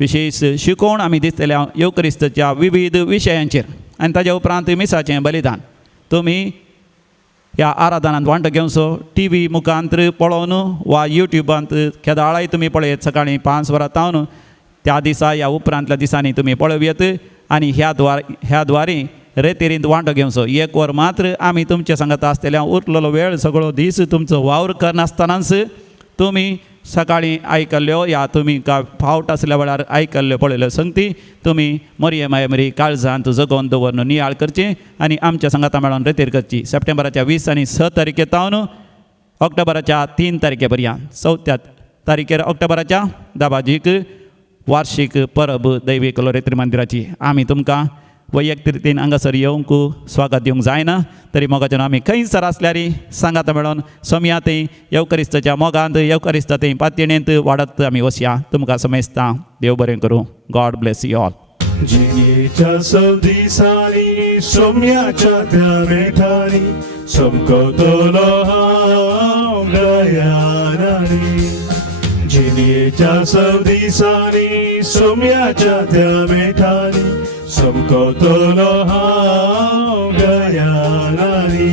विशेश शिकोवण आमी दितल्या येवकरिस्ताच्या विविध विशयांचेर आनी ताज्या उपरांत मिसाचें बलिदान. तुमी ह्या आराधनांत वांटो घेवचो. टी व्ही मुखांत्र पळोवन वा युट्यूबांत केदाळाय तुमी पळयत सकाळीं 5 वरां तावन त्या दिसा ह्या उपरांतल्या दिसांनी तुमी पळोवयेत आनी ह्या द्वारे रेतेरींत वांटो घेवचो. 1 वर मात्र आमी तुमच्या सांगाता आसतल्या. उरलेलो वेळ सगळो दीस तुमचो वावर करनासतनाच तुमी सकाळीं आयकल्ल्यो या तुमी फावट आसल्या वेळार आयकल्ल्यो पळयल्यो संगती तुमी मरिये मायमरी काळजांत जगोवन दवरून नियाळ करचें आनी आमच्या सांगाता मेळोन रेतेर करची. सप्टेंबराच्या 20 आनी 6 तारखेतावन ऑक्टोबराच्या 3 तारखे पर्यंत 4 तारखेर ऑक्टोबराच्या दाबाजीक वार्षिक परब दैवी कुलरेतर मंदिराची. आमी तुमकां वैयक्तीक रितीन हांगासर येवंक स्वागत दिवंक जायना तरी मोगाच्यान आमी खंयसर आसल्यार सांगात मेळोन सोमयातय येवकरिस्ताच्या मोगांत येवकरिस्तातय पातयणेंत वाडत आमी वसया तुमकां समेस्तां देव बरें करूं गॉड ब्लेस यू ऑल जिणेच्या सवदिसांनी सोम्याच्या त्या मेठांनी समकतलो हांव गयानांनी जिणेच्या सवदिसांनी सोम्याच्या त्या मेठांनी समकतलो हांव गयानांनी